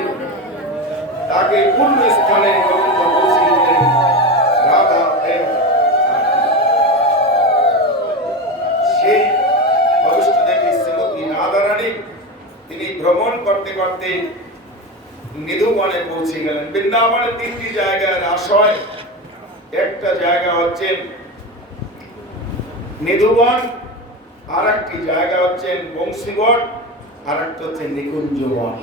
তাকে পূর্ণ স্থানে গোবিন্দ পৌঁছিয়ে দিলেন। রাধা সেই অবিষ্টদেবী শ্রীমতী রাধারানী তিনি ভ্রমণ করতে করতে নিধুবনে পৌঁছে গেলেন। বৃন্দাবনে 3টি জায়গায় রাস হয়। একটা জায়গা হচ্ছে নিধুবন, আর একটি জায়গা হচ্ছে বংশীবন, আর একটা হচ্ছে নিকুঞ্জবন।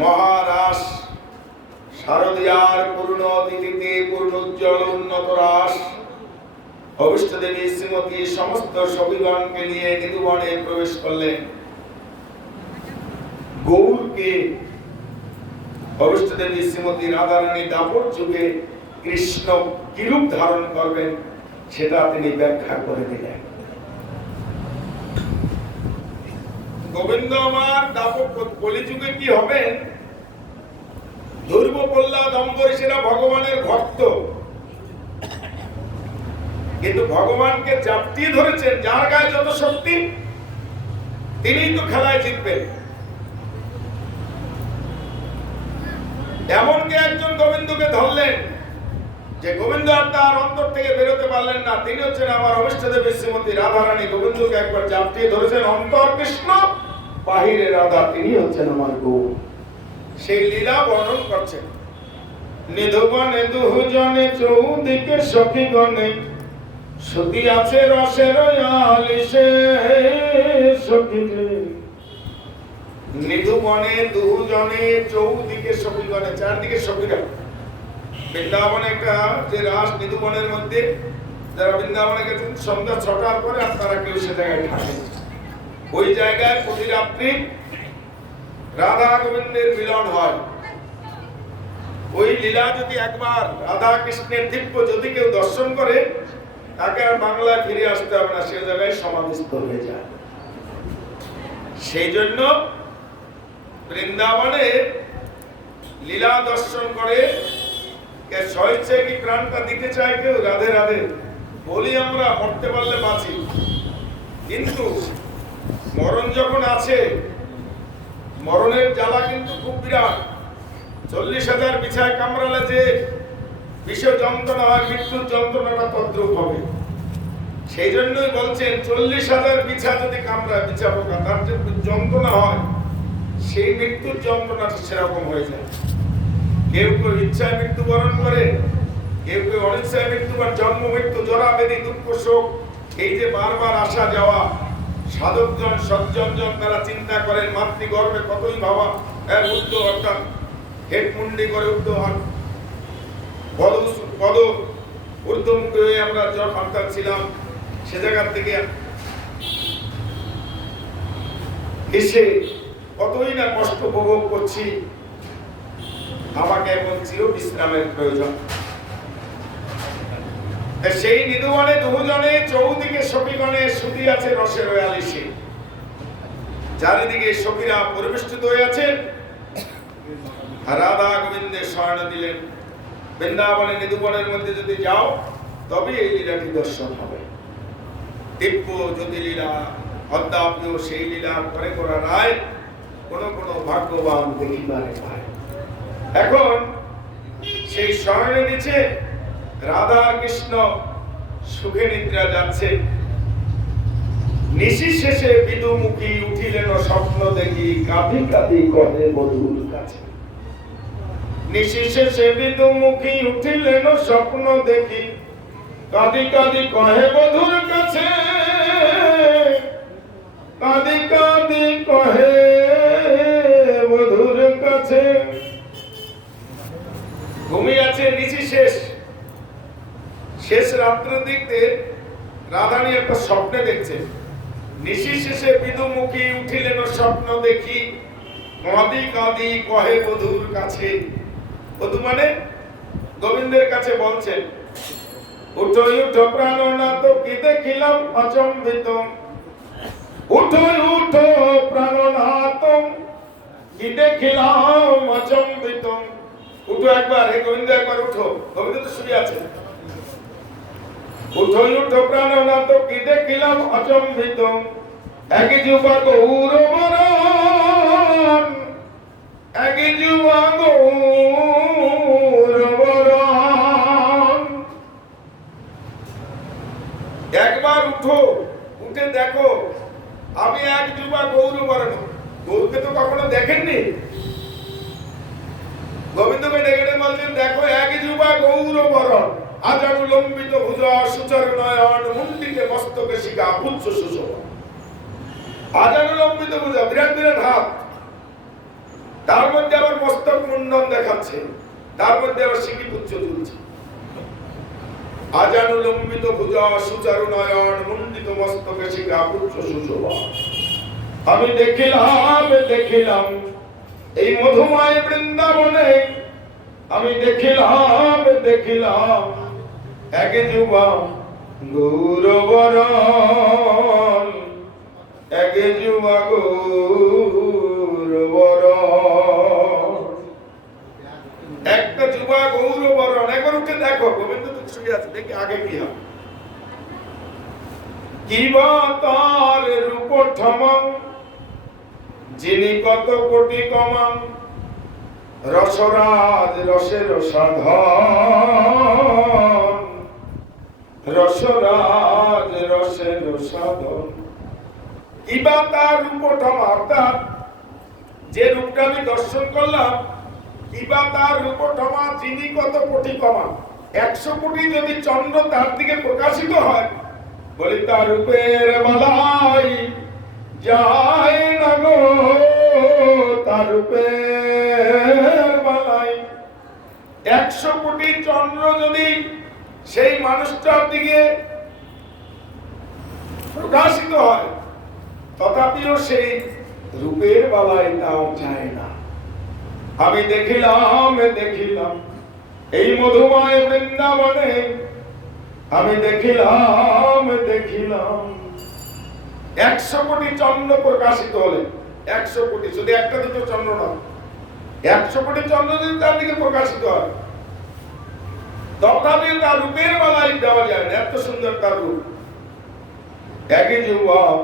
মহারাস শারদীয়ার পূর্ণ তিথিতে পূর্ণ উজ্জ্বল উন্নত রাস। অবিষ্টদেবী শ্রীমতী সমস্ত সখীগণকে নিয়ে নিধুবনে প্রবেশ করলেন। গৌরকে অবিষ্টদেবী শ্রীমতী রাধারানী দাপর যুগে কৃষ্ণ কিরূপ ধারণ করবেন সেটা তিনি ব্যাখ্যা করে দিলেন। গোবিন্দ আমার দাপর কলিযুগে কি হবেন? ধ্রুব প্রহ্লাদ অম্বরীশেরা ভগবানের ভক্ত, কিন্তু ভগবানকে জাপটিয়ে ধরেছেন। যার গায়ে যত শক্তি তিনিই তো খেলায় জিতবেন। এমনকি একজন গোবিন্দকে ধরলেন যে গোবিন্দ আর তার অন্তর থেকে বেরোতে পারলেন না। তিনি হচ্ছেন আমার অবিষ্টদেবী শ্রীমতী রাধারানী। গোবিন্দকে একবার জাপটিয়ে ধরেছেন, অন্তর কৃষ্ণ বাহিরে রাধা, তিনি হচ্ছেন আমার গৌর। সেই লীলা বর্ণন করছেন। নিধুবনে দুজনে চৌদিকে সখীগণে সতী আছে রসের আলিশে সখীকে নিধুবনে দুজনে চৌদিকে সখীগণে, চারদিকে সখীরা। বৃন্দাবনে একটা যে রাস নিধুবনের মধ্যে, যারা বৃন্দাবনে গেছেন সন্ধ্যা 6টার পরে আপনারা কেউ সে জায়গায় থাকেন। ওই জায়গায় প্রতি রাত্রি রাধা গোবিন্দের মিলন হয়। ওই লীলা যদি একবার রাধা কৃষ্ণের দিব্য যদি কেউ দর্শন করে, তাকে আর বাংলায় ফিরে আসতে হবে না, সে জায়গায় সমাধিস্থ হয়ে যায়। সেই জন্য বৃন্দাবনে লীলা দর্শন করে কে স্বেচ্ছায় কি প্রাণটা দিতে চায় কেউ, রাধে রাধে বলি আমরা, মরতে পারলে বাঁচি। কিন্তু মরণ যখন আছে, মরণের জ্বালা কিন্তু খুব বিরাট। 40,000 বিছায় কামড়ালে যে বিষ যন্ত্রণা হয়, মৃত্যুর যন্ত্রণাটা তদ্রুপ হবে। সেই জন্যই বলছেন 40,000 বিছা যদি কামড়ায়, বিছা পোকা, তার যে যন্ত্রণা হয়, সেই মৃত্যুর যন্ত্রণাটা সেরকম হয়ে যায়। কেউ কেউ ইচ্ছায় মৃত্যুবরণ করে, কেউ কেউ অনিচ্ছায় মৃত্যুবরণ, জন্ম মৃত্যু, জরা ব্যাধি, দুঃখ শোক, এই যে বারবার আসা যাওয়া। সাধকজন সজ্জনজন তারা চিন্তা করেন মাতৃগর্ভে কতই ভাবা উদ্ধ, অর্থাৎ হেড মুন্ডি করে উদ্ধ হন, পদ ঊর্ধ্বমুখী হয়ে আমরা অর্থাৎ ছিলাম। সে জায়গা থেকে এসে কতই না কষ্ট উপভোগ করছি। আমাকে এখন চির বিশ্রামের প্রয়োজন। সেই নিধুবনে দুজনে চৌদিকে সখীগণে সুতি আছে রসের আলিশে। চারিদিকে সখীরা পরিবেষ্টিত হয়ে আছেন। রাধা গোবিন্দের শরণ দিলেন। বৃন্দাবনে নিধুবনের মধ্যে যদি যাও, তবে এই লীলাটি দর্শন হবে। দিব্য জ্যোতি লীলা, অদ্যাপ্য সেই লীলা করে করা রায় কোন কোন ভাগ্যবান দেখিবারে পায়। এখন সেই শরণে নিচে রাধা কৃষ্ণ সুখে নিদ্রা যাচ্ছে। নিশি শেষে বিদুমুখী উঠিলেন স্বপ্ন দেখি, কাঁদি কাঁদি কহে বধূর কাছে। নিশি শেষে বিদুমুখী উঠিলেন স্বপ্ন দেখি, কাঁদি কাঁদি কহে বধূর কাছে। কাঁদি কাঁদি কহে বধূর কাছে। ঘুমিয়ে আছে, নিশি শেষ রাত্রের দিকে রাধারানী একটা স্বপ্নে দেখছে। নিশি শেষে বিদুমুখী উঠিলেন স্বপ্ন দেখি, কাঁদি কাঁদি কহে বধূর কাছে। বধূ মানে গোবিন্দের কাছে বলছেন, উঠো উঠো প্রাণনাথ কি দেখিলাম অচম্বিত। উঠো উঠো প্রাণনাথ কি দেখিলাম অচম্বিত। উঠো একবার, হে গোবিন্দ একবার উঠো। গোবিন্দ তো শুয়ে আছে। উঠো উঠো প্রাণনাথ কি দেখিলাম অচম্বিত। এক যুবা গৌর বরণ, এক যুবা গৌর বরণ। একবার উঠো, উঠে দেখো আমি এক যুবা গৌর বরণ। গৌরকে তো কখনো দেখেননি। গোবিন্দকে ডেকে বলছেন, দেখো এক যুবা গৌর বরণ, আজানু লম্বিত ভুজা, সুচারু নয়ন, মুন্ডিতে মস্তকে শিখা, পুচ্ছ সুশোভা। আজানু লম্বিত ভুজা, বিরাট বিরাট হাত, তার মধ্যে আবার মস্তক মুন্ডন দেখাচ্ছে, তার মধ্যে আবার শিখি পুচ্ছ ঝুলছে। আজানু লম্বিত ভুজা, সুচারু নয়ন, মুন্ডিত মস্তকে শিখা, পুচ্ছ সুশোভা। আমি দেখিলাম এই মধুময় বৃন্দাবনে, আমি দেখিলাম এক যুবা গৌর বরণ, এক যুবা গৌর বরণ। একটা যুবা গৌর বরণ। একবার উঠে দেখো, গোবিন্দ তো শুয়ে আছে, দেখি আগে কি হবে। কিবা তার রূপ ঠমং, যিনি কত কোটি কমাং, রসরাজ রসের সাধন, রসরাজ রসের সাধন। কিবা তার রূপঠম, অর্থাৎ যে রূপটা আমি দর্শন করলাম, কিবা তার রূপঠমা, যিনি কত কোটি কমা। 100 কোটি যদি চন্দ্র তার দিকে প্রকাশিত হয়, বলি তার রূপের মালাই যায় না গো তার রূপের বালাই। 100 কোটি চন্দ্র যদি সেই মানুষটার দিকে প্রকাশিত হয়, তথাপিও সেই রূপের বালাই তাও চায় না। আমি দেখিলাম এই মধুময় বৃন্দাবনে, আমি দেখিলাম 100 কোটি চন্দ্র প্রকাশিত হলে, 100 কোটি, শুধু একটা দুটো চন্দ্র না, 100 কোটি চন্দ্র যদি তার দিকে প্রকাশিত হয়, তথাপি তার রূপের বালাই দেওয়া যায় না, এত সুন্দর তার রূপ। একই যুবক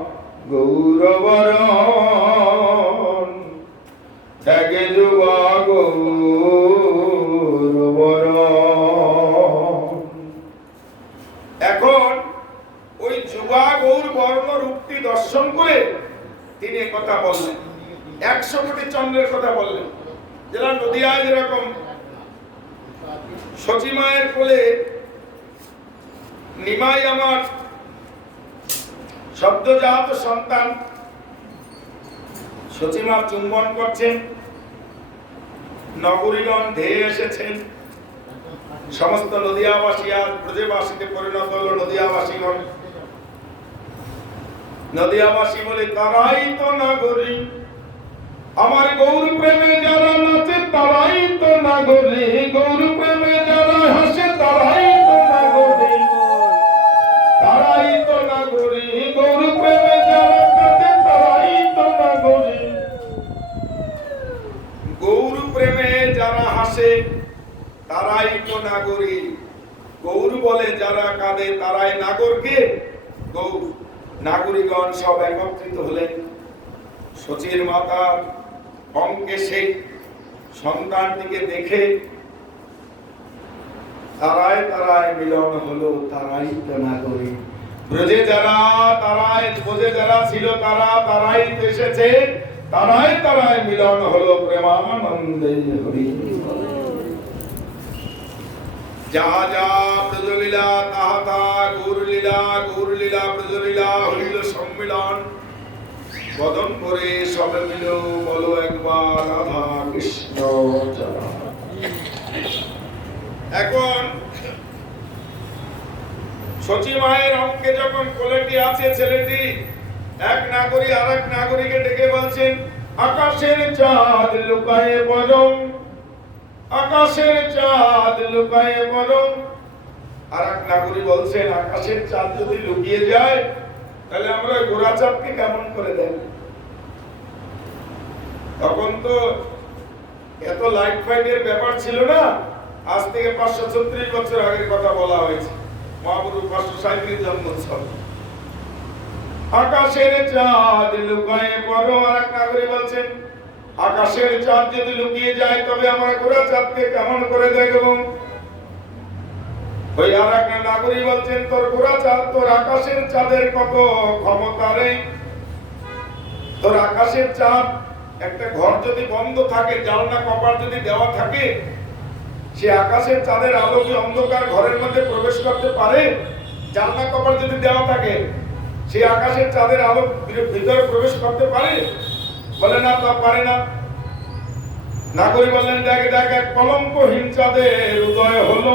গৌরবরণ, একই যুবক গৌরবরণ। এখন ওই যুবা গৌর বর্ণ রূপটি দর্শন করে তিনি কথা বললেন, 100 কোটি চন্দ্রের কথা বললেন। যারা নদিয়ায় যেরকম সচিমায়ের কোলে নিমাই আমার সদ্যজাত সন্তান, সচিমা চুম্বন করছেন, নগরীগণ ধেয়ে এসেছেন, সমস্ত নদিয়াবাসী আর ব্রজবাসীতে পরিণত হলো নদিয়াবাসীগণ। নদিয়াবাসী বলে তারাই তো নাগরী, আমার গৌর প্রেমে যারা নাচে তারাই তো নাগরী, গৌর প্রেমে যারা হাসে তারাই তো নাগরী, তারাই তো নাগরী, গৌর প্রেমে যারা কাঁদে তারাই তো নাগরী। গৌর প্রেমে যারা হাসে তারাই তো নাগরী, গৌর বলে যারা কাঁদে তারাই নাগরকে গৌর। নাগরিকগণ সব একত্রিত হলেন। শচীর মাতা অঙ্কে সেই সন্তানটিকে দেখে তারায় তারায় মিলন হলো, তারাই তো নাগরিক। ব্রজে যারা ছিল তারাই এসেছে, তারাই তারায় মিলন হলো, প্রেমানন্দে হরি। যাহা যা ব্রজলীলা তাহা তা গৌরলীলা, গৌরলীলা ব্রজলীলা হইল সম্মিলন। বদন করে সবে মিল বলো একবার রাধা কৃষ্ণ। এখন সচী মায়ের অঙ্কে যখন কোলেটি আছে ছেলেটি, এক নাগরী আর এক নাগরীকে ডেকে বলছেন, আকাশের চাঁদ লুকায়ে বরং, আকাশের চাঁদ লুকায়ে বরং। আর এক নাগরী বলছেন, আকাশের চাঁদ যদি লুকিয়ে যায় তাহলে আমরা গোরা চাঁদকে কেমন করে দেব? তখন তো এত লাইট ফাইটের ব্যাপার ছিল না, আজ থেকে 536 বছর আগের কথা বলা হয়েছে, মহাপুরুষ 537 জন্মোৎসব। আকাশের চাঁদ লুকায়ে বরং। আর এক নাগরী বলছেন, আকাশের চাঁদ যদি লুকিয়ে যায় তবে আমরা গোরা চাঁদকে কেমন করে দেখব? ওই আর এক নাগরী বলছেন, তোর গোরা চাঁদ, তোর আকাশের চাঁদের কত ক্ষমতা রে? তোর আকাশের চাঁদ, একটা ঘর যদি বন্ধ থাকে, জানলা কপাট যদি দেওয়া থাকে, সে আকাশের চাঁদের আলো কি অন্ধকার ঘরের মধ্যে প্রবেশ করতে পারে? জানলা কপাট যদি দেওয়া থাকে, সে আকাশের চাঁদের আলো ভিতরে প্রবেশ করতে পারে? বলে না, তা পারে না। নাগরী বললেন, দেখ দেখ, এক কলঙ্কহীন চাঁদের উদয় হলো,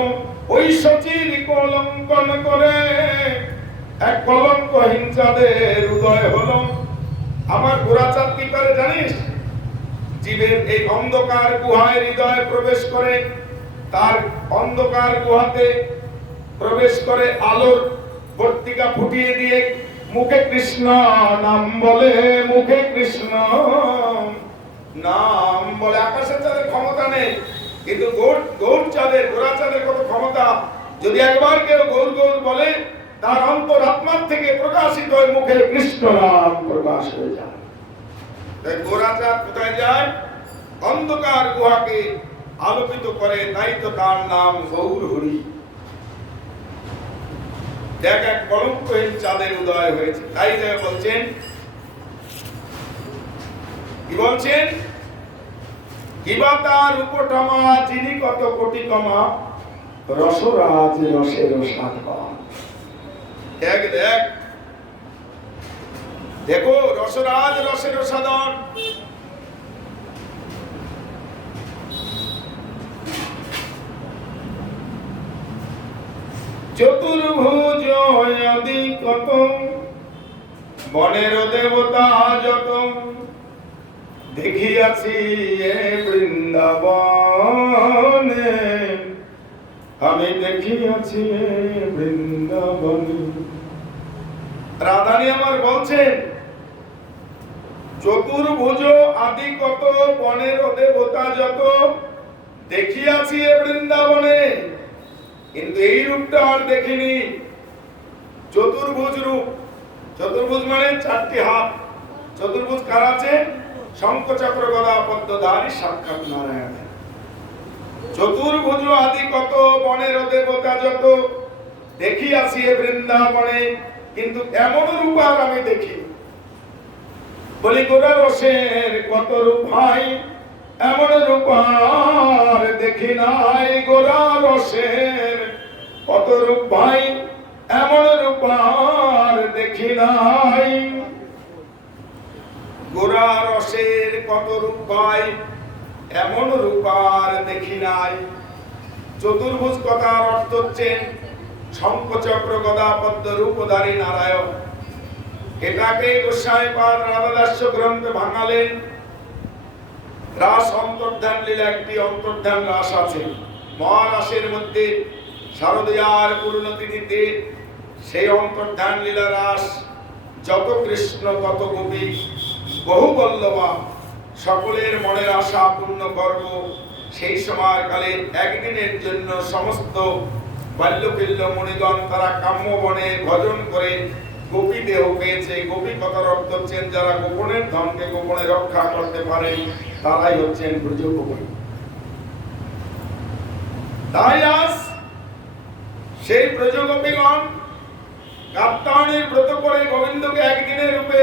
ওই সচির কলঙ্কন করে এক কলঙ্কহীন চাঁদের উদয় হলো। আমার গোরা চাঁদ কি করে জানিস? জীবের এই অন্ধকার গুহায় হৃদয়ে প্রবেশ করে, তার অন্ধকার গুহাতে প্রবেশ করে আলোর বর্তিকা ফুটিয়ে দিয়ে মুখে কৃষ্ণ নাম বলে, মুখে কৃষ্ণ নাম বলে। আকাশের চাঁদের ক্ষমতা নেই, কিন্তু গৌর চাঁদের, গোরা চাঁদের কত ক্ষমতা। যদি একবার কেউ গৌর গৌর বলে, তার অন্তরাত্মার থেকে প্রকাশিত হয়ে মুখে কৃষ্ণ নাম প্রকাশ হয়ে যায়। তাই গোরা চাঁদ কোথায় যায়? অন্ধকার গুহাকে আলোকিত করে, তাই তো তার নাম গৌর হরি। দেখ, এক কলঙ্কহীন চাঁদের উদয় হয়েছে। তাই বলছেন, কি বলছেন? কিবা তার উপটমা, যিনি কত কোটি কমা, রসরাজ রসের সাধ। দেখ দেখ, দেখো রসরাজ রসের সাধন। চতুর্ভুজ আদি কত, বনের দেবতা যত, দেখিয়াছি এ বৃন্দাবনে, আমি দেখিয়াছি এ বৃন্দাবনে। রাধানী আমার বলছেন, চতুর্ভুজ আদি কত, বনের দেবতা যত, দেখিয়াছি এ বৃন্দাবনে, কিন্তু এই রূপটা আর দেখিনি। চতুর্ভুজ রূপ, চতুর্ভুজ মানে চারটি হাত। চতুর্ভুজ কার আছে? শঙ্খ চক্র গদা পদ্মধারী সাক্ষাৎ নারায়ণ। চতুর্ভুজ আদি কত, বনের দেবতা যত, দেখিয়াছি এ বৃন্দাবনে, কিন্তু এমন রূপ আর আমি দেখি। বলি গোরা রসের কত রূপ ভাই, এমন রূপ আর দেখি নাই। গোরা রসের কত রূপ ভাই, এমন রূপ আর দেখি নাই। গোরা রসের কত রূপ ভাই, এমন রূপ আর দেখি নাই। চতুর্ভুজ কথার অর্থ হচ্ছে শঙ্খ চক্র গদা পদ্ম রূপধারী নারায়ণ। এটাকে গোস্বামীপাদ রাধাদাস্য গ্রন্থে ভাঙালেন। রাস অন্তর্ধান লীলা, একটি অন্তর্ধান রাস আছে মহারাসের মধ্যে, শারদীয়ার পূর্ণতিথিতে সেই অন্তর্ধান লীলা রাস। যত কৃষ্ণ তত গোপী, বহু বল্লভা, সকলের মনের আশা পূর্ণ করব। সেই সময়কালে একদিনের জন্য সমস্ত বাল্যকিল্য মুনিগণ তারা কাম্য বনে ভজন করে গোপী দেহ পেয়েছে। গোপী কথার অর্থ হচ্ছেন যারা গোপনের ধনকে গোপনে রক্ষা করতে পারে, তারাই হচ্ছেন ব্রজগোপী। তাই আজ সেই ব্রজগোপীগণ কাত্যায়নের ব্রত করে গোবিন্দকে একদিনের রূপে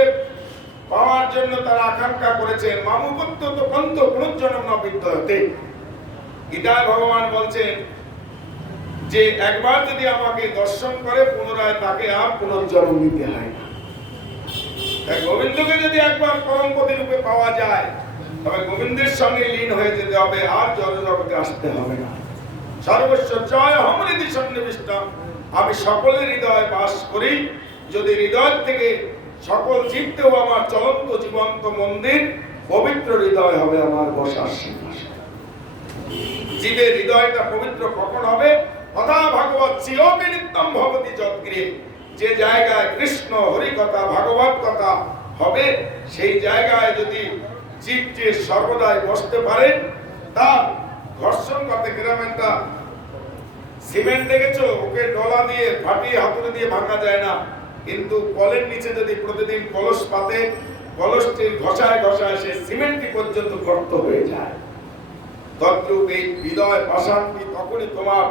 পাওয়ার জন্য তারা আকাঙ্ক্ষা করেছেন। মামুপত্য তো পন্ত পুনর্জন্ম না বিদ্যতে। গীতায় ভগবান বলছেন যে একবার যদি আমাকে দর্শন করে পুনরায় তাকে আর পুনর্জন্ম নিতে হয় না। তাই গোবিন্দকে যদি একবার পরমপতি রূপে পাওয়া যায়, তবে গোবিন্দের সঙ্গে লীন হয়ে যেতে হবে, আর জড় জগতে আসতে হবে না। সর্বস্ব জয় হমৃতি সন্নিবিষ্টম, আমি সকলের হৃদয়ে বাস করি। যদি হৃদয় থেকে সকল জীবতেও আমার চলন্ত জীবন্ত মন্দির, পবিত্র হৃদয় হবে আমার বসার সিংহাসন। জীবের হৃদয়টা পবিত্র কখন হবে? তথা ভাগবত চিরপি নিত্যম ভবতি যৎগৃহে। যে জায়গায় কৃষ্ণ হরি কথা ভাগবত কথা হবে, সেই জায়গায় যদি জীবটি সর্বদাই বসতে পারে, তার ঘর্ষণ করতে গ্রামেরটা সিমেন্ট দেখেছো, ওকে ডলা দিয়ে ফাটিয়ে হাতুড়ি দিয়ে ভাঙা যায় না, কিন্তু কলের নিচে যদি প্রতিদিন কলস পাতে, কলসটির ঘষায় ঘষায় সে সিমেন্টটি পর্যন্ত গর্ত হয়ে যায়। তদ্রূপ এই হৃদয় পাষাণটি তখনই তোমার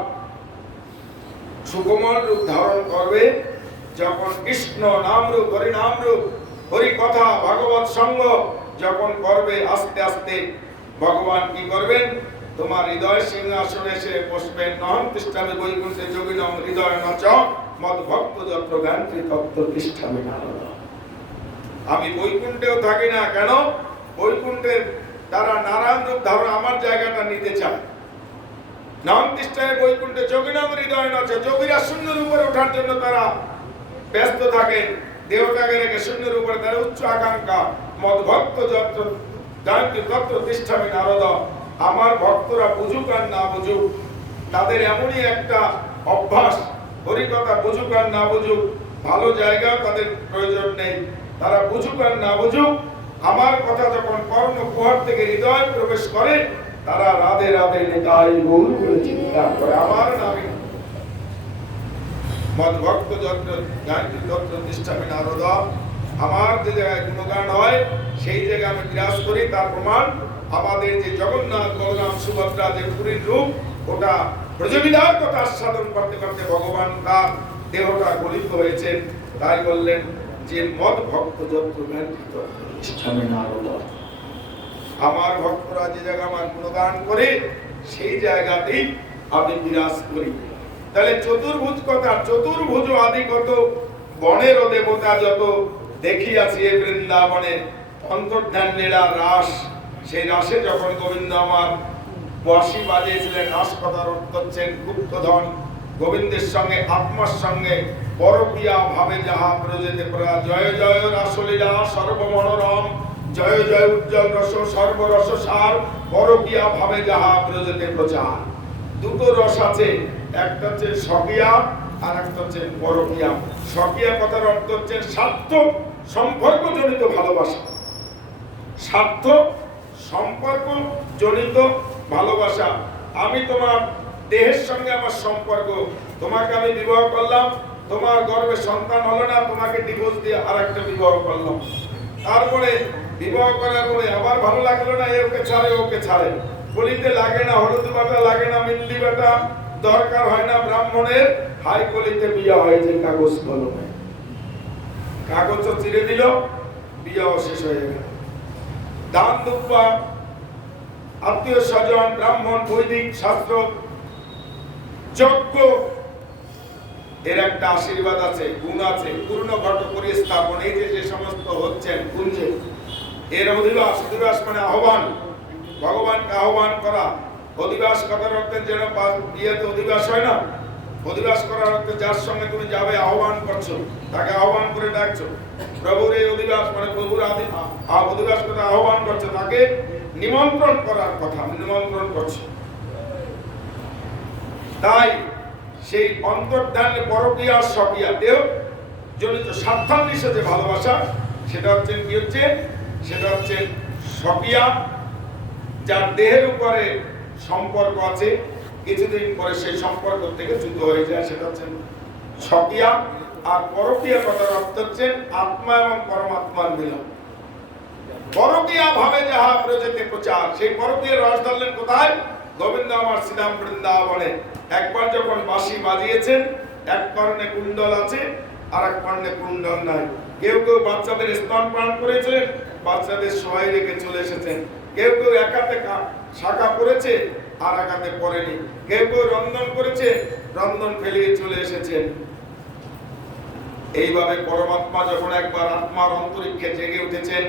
সুকোমল রূপ ধারণ করবে যখন কৃষ্ণ নাম রূপ, হরি নাম রূপ, হরি কথা ভাগবত সঙ্গ যখন করবে। আস্তে আস্তে ভগবান কি করবেন? তোমার হৃদয় সিংহাসনে এসে বসবেন। নহং তিষ্ঠামি বৈকুণ্ঠে যোগিনং হৃদয় নচ মদ ভক্ত যত্র গান্ত্রী তত্ত্ব তিষ্ঠামি নারদ। আমি বৈকুণ্ঠেও থাকি না কেন? বৈকুণ্ঠের তারা নারায়ণ রূপ ধারণ আমার জায়গাটা নিতে চায়। নাম তিষ্ঠায় বৈকুণ্ঠে যোগিনং হৃদয় নচ, যোগীরা শূন্যের উপরে ওঠার জন্য তারা ব্যস্ত থাকেন। দেহটাকে রেখে শূন্যের উপরে তারা উচ্চ আকাঙ্ক্ষা। মদ ভক্ত যত্র গান্ত্রী তত্ত্ব তিষ্ঠামি নারদ। আমার ভক্তরা বুঝুক আর না বুঝুক, তাদের এমনই একটা অভ্যাস, হরিকথা বুঝুক আর না বুঝুক, ভালো জায়গা তাদের প্রয়োজন নেই। তারা বুঝুক আর না বুঝুক, আমার কথা যখন কর্ণ কুহর থেকে হৃদয় প্রবেশ করে, তারা রাধে রাধে নিতাই গৌর বলে চিৎকার করে আমার নামে। মদ ভক্ত যত্র গান্ত্রী তত্ত্ব তিষ্ঠামি নারদ। আমার যে জায়গায় গুণগান হয়, সেই জায়গায় আমি বিরাজ করি। তার প্রমাণ আমাদের যে জগন্নাথ বলরাম সুভদ্রা যে পুরীর রূপ, ওটা ব্রজবিলার কথা আস্বাদন করতে করতে ভগবান তার দেহটা গলিত হয়েছেন। তাই বললেন যে মদ ভক্ত যত্র গান্ত্রী তত্ত্ব তিষ্ঠামি নারদ। আমার ভক্তরা যে জায়গা আমার গুণগান করে, সেই জায়গাতেই আমি বিরাজ করি। তাহলে চতুর্ভুজ কথা, চতুর্ভুজ আদি কত, বনের দেবতা যত, দেখিয়াছি এ বৃন্দাবনে। অন্তর্ধান লীলা রাস, সেই রাসে যখন গোবিন্দ আমার বাঁশি বাজিয়েছিলেন, রাস কথার অর্থ হচ্ছেন গুপ্তধন। গোবিন্দের সঙ্গে আত্মার সঙ্গে পরকীয়া ভাবে যাহা প্রযোজেতে প্রা জয় জয় রাসলীলা সর্বমনোরম জয় জয় উজ্জ্বল রস সর্বরস সার পরকীয়া ভাবে যাহা প্রযোজেতে প্রচার। দুটো রস আছে, একটা হচ্ছে স্বকীয়া আর একটা হচ্ছে পরকীয়া। স্বকীয়া কথার অর্থ হচ্ছে স্বার্থ সম্পর্ক জনিত ভালোবাসা, স্বার্থ সম্পর্ক জনিত ভালোবাসা। আমি তোমার দেহের সঙ্গে আমার সম্পর্ক, তোমাকে আমি বিবাহ করলাম, তোমার গর্ভে সন্তান হলো না, তোমাকে ডিভোর্স দিয়ে আরেকটা বিবাহ করলাম, তারপরে বিবাহ করার পরে আবার ভালো লাগলো না, ওকে ছাড়ে ওকে ছাড়ে, কলিতে লাগে না, হলুদ বাটা লাগে না, মেহেন্দি বাটা দরকার হয় না ব্রাহ্মণের, হাই কলিতে বিয়ে হয়েছে কাগজ কলমে, কাগজ চিরে দিল, বিয়েও শেষ হয়ে গেল। দান দুব্বা আত্মীয় স্বজন ব্রাহ্মণ বৈদিক শাস্ত্র যজ্ঞ এর একটা আশীর্বাদ আছে, গুণ আছে, পূর্ণ ঘট করিয়ে স্থাপন, এই যে সমস্ত হচ্ছেন কুঞ্জে এর অধিবাস, অধিবাস মানে আহ্বান, ভগবানকে আহ্বান করা। অধিবাস কথার অর্থে যেন বিয়েতে অধিবাস হয় না, অধিবাস করার অর্থে যার সঙ্গে তুমি যাবে আহ্বান করছো, তাকে আহ্বান করে ডাকছো। প্রভুর এই অধিবাস মানে প্রভুর অধিবাস কথা আহ্বান করছো, তাকে নিমন্ত্রণ করার কথা, নিমন্ত্রণ করছো। তাই সেই অন্তর্ধান পরকীয়া স্বকীয়া দেহ জনিত স্বার্থান্বিত যে ভালোবাসা, সেটা হচ্ছে কি হচ্ছে, সেটা হচ্ছে স্বকীয়া, যার দেহের উপরে সম্পর্ক আছে, কিছুদিন পরে সেই সম্পর্ক থেকে চ্যুত হয়ে যায়, সেটা হচ্ছে স্বকীয়া। আর পরকীয়া কথার অর্থ হচ্ছে আত্মা এবং পরমাত্মার মিলন। পরকীয়া ভাবে যাহা প্রযোজেতে প্রচার, সেই পরকীয় রস ধরলেন কোথায়? গোবিন্দ আমার শ্রীধাম বৃন্দাবনে। একবার যখন বাঁশি বাজিয়েছেন, এক কর্ণে কুণ্ডল আছে আর এক কর্ণে কুণ্ডল নাই। কেউ কেউ বাচ্চাদের স্তনপান করেছিলেন, বাচ্চাদের সবাই রেখে চলে এসেছেন। কেউ কেউ একাতে শাখা পড়েছে আর একাতে পড়েনি। কেউ কেউ রন্ধন করেছে, রন্ধন ফেলিয়ে চলে এসেছেন। এইভাবে পরমাত্মা যখন একবার আত্মার অন্তরিক্ষে জেগে উঠেছেন,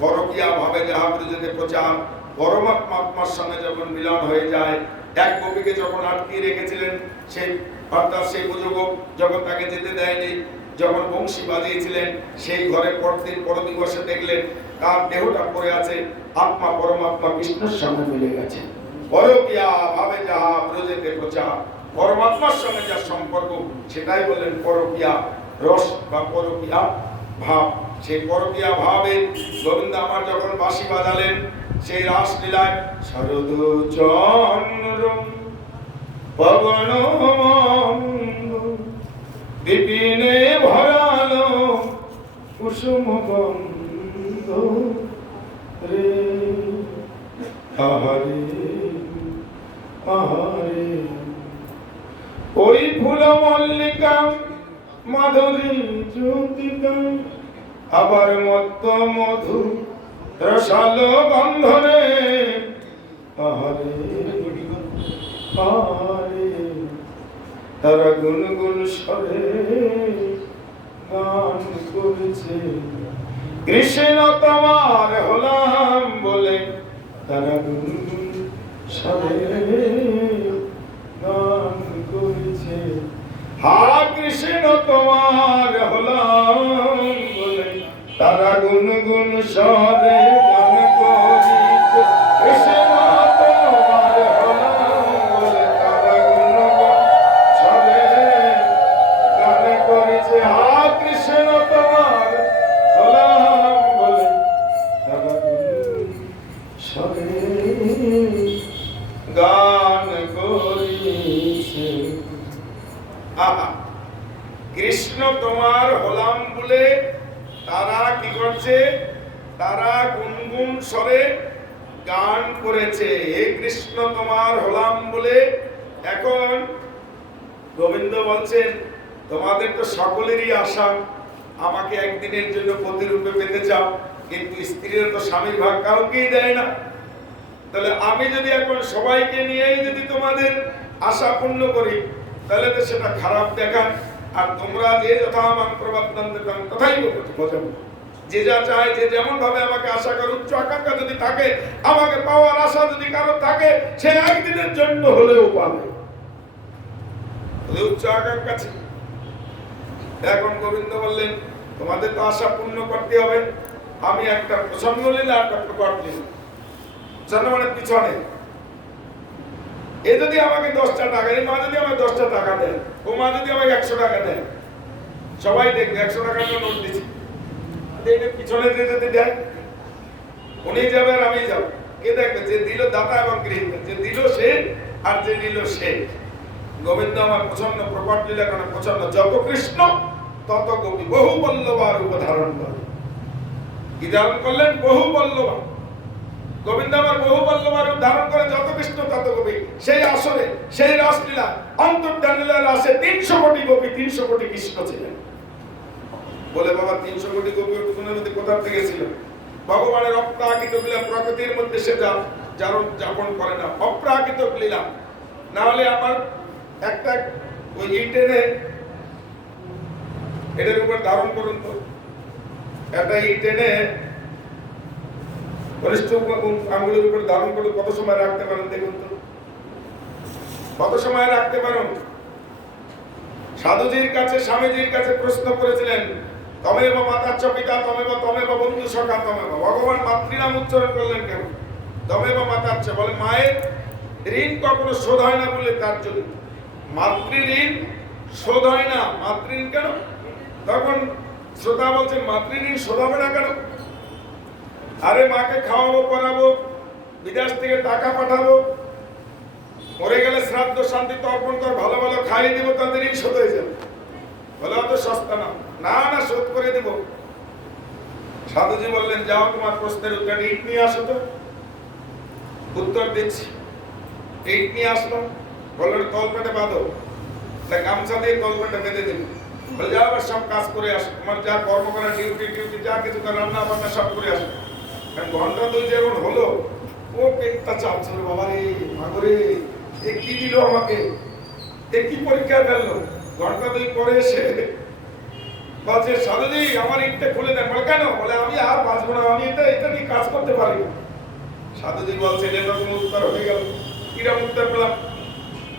পরকীয়া ভাবে যাহা প্রযোজেতে প্রচার, পরমাত্মা আত্মার সঙ্গে যখন মিলন হয়ে যায়, এক গোপীকে যখন আটকিয়ে রেখেছিলেন, সেই অর্থাৎ সেই বুজুর্গ যখন তাকে যেতে দেয়নি, যখন বংশী বাজিয়েছিলেন, সেই ঘরে পরদিন পরদিবসে দেখলেন তার দেহটা পড়ে আছে, আত্মা পরমাত্মা কৃষ্ণের সঙ্গে মিলে গেছে। পরকীয়া ভাবে যাহা প্রযোজেতে প্রচার, পরমাত্মার সঙ্গে যার সম্পর্ক, সেটাই বললেন পরকীয়া রস বা পরকীয়া ভাব। সেই পরকীয়া ভাবে গোবিন্দ আমার যখন বাঁশি বাজালেন, সেই রাসলীলায় শরদ চন্দ্র পবন বিপিনে ভরালো কুসুম গন্ধ রে, আহারে আহারে ওই ফুল মল্লিকা মাধুরী জ্যোতিকা, আবার মত্ত মধু রসালো গন্ধরে, আহারে আহারে তারা গুনগুন স্বরে গান করেছে, কৃষ্ণ তোমার হলাম বলে, তারা গুনগুন স্বরে গান করেছে। হা কৃষ্ণ তোমার হলাম বলে, তারা গুনগুন স্বরে গান করেছে। কৃষ্ণ তোমার হলাম বলে, তারা গুনগুন স্বরে গান করেছে। হা কৃষ্ণ তোমার হলাম বলে, তারা গুনগুন স্বরে গান করেছে। কৃষ্ণ তোমার হলাম বলে তারা কি করছে? তারা গুনগুন স্বরে গান করেছে। হে কৃষ্ণ তোমার হলাম বলে। এখন গোবিন্দ বলছেন, তোমাদের তো সকলেরই আশা আমাকে একদিনের জন্য প্রতিরূপে পেতে চাও, কিন্তু স্ত্রীরা তো স্বামীর ভাগ কাউকেই দেয় না। তাহলে আমি যদি এখন সবাইকে নিয়েই যদি তোমাদের আশা পূর্ণ করি, তাহলে তো সেটা খারাপ দেখান। আর তোমরা যে যথা মান প্রবর্তন্তে তথাই বোঝাবো। যে যা চায়, যে যেমন ভাবে আমাকে আশা করে, উচ্চ আকাঙ্ক্ষা যদি থাকে, আমাকে পাওয়ার আশা যদি কারো থাকে, সে একদিনের জন্য হলেও পাবে। উচ্চ উচ্চ আকাঙ্ক্ষা ছিল। এখন গোবিন্দ বললেন, তোমাদের তো আশা পূর্ণ করতে হবে, আমি একটা প্রসন্ন লীলা একটা প্রকট লীলা মানে পিছনে এ যদি আমাকে 10টা টাকা, এই মা যদি আমাকে 10টা টাকা দেয়, ও মা যদি আমাকে 100 টাকা দেয়, সবাই দেখবে 100 টাকার নোট দিচ্ছি, পিছনে যেতে দেয়, উনি যাবে আর আমি যাবো, কে দেখবে? যে দিল দাতা এবং গৃহীতা, যে দিল সে আর যে নিল সে। গোবিন্দ আমার প্রচন্ড প্রকট লীলা করে প্রচন্ড, যত কৃষ্ণ তত গোপী, বহু বল্লভা রূপ ধারণ করে। কি ধারণ করলেন? বহু বল্লভা। গোবিন্দ আমার বহু বল্লভা রূপ ধারণ করে, যত কৃষ্ণ তত গোপী। সেই আসরে, সেই রাসলীলা, অন্তর্ধান লীলার আসে 300 কোটি গোপী, 300 কোটি কৃষ্ণ ছিলেন। বলে বাবা 300 কোটি গোপী ওখানের মধ্যে কোথা থেকে ছিল? ভগবানের অপ্রাকৃত লীলা, প্রকৃতির মধ্যে সে যাপন করে না, অপ্রাকৃত লীলা। না হলে আমার একটা ওই ইটেনে, এটার উপর ধারণ করুন তো, একটা ইটেনে কনিষ্ঠ আঙ্গুলের উপর ধারণ করে কত সময় রাখতে পারেন দেখুন তো, কত সময় রাখতে পারেন? সাধুজির কাছে, স্বামীজির কাছে প্রশ্ন করেছিলেন, তমেব মাতাচ্চ পিতা তমেব, তমেব বন্ধু সখা তমেব। ভগবান মাতৃনাম উচ্চারণ করলেন কেন? তমেব মাতাচ্চ, বলে মায়ের ঋণ কখনো শোধ হয় না বলে তার জন্য। মাতৃ ঋণ শোধ হয় না, মাতৃ ঋণ কেন? তখন শ্রোতা বলছেন, মাতৃ ঋণ শোধ হবে না কেন? আরে মাকে খাওয়াবো, পড়াবো, বিদেশ থেকে টাকা পাঠাবো, মরে গেলে শ্রাদ্ধ শান্তি তর্পণ কর, ভালো ভালো খাইয়ে দিব, তাদের ঋণ শোধ হয়ে যাবে। বলে অত সস্তা না, না না শোধ করে দেব। সাধুজি বললেন, যাও তোমার প্রশ্নের উত্তর, ইট নিয়ে আসো তো। উত্তর দিচ্ছি। ইট নিয়ে আসলো, বললেন তলপেটে বাঁধো, গামছা দিয়ে তলপেটে বেঁধে দিল। বলে যাও আবার সব কাজ করে আসো, তোমার যা কর্ম করা, ডিউটি যা কিছু রান্না বান্না সব করে আসো। ঘন্টা 2 যেমন হলো, ও পেটটা চাপছিল, বাবা রে মাগরে, এ কি দিল আমাকে, এ কি পরীক্ষা ফেললো। ঘন্টা 2 পরে এসে বলছে, সাধুজি আমার ইটটা খুলে দেন। বলে কেন? বলে আমি আর বাঁচবো না, আমি এটা নিয়ে কাজ করতে পারি না। সাধুজি বলছে, এরকম উত্তর হয়ে গেল। কিরকম উত্তর পেলাম?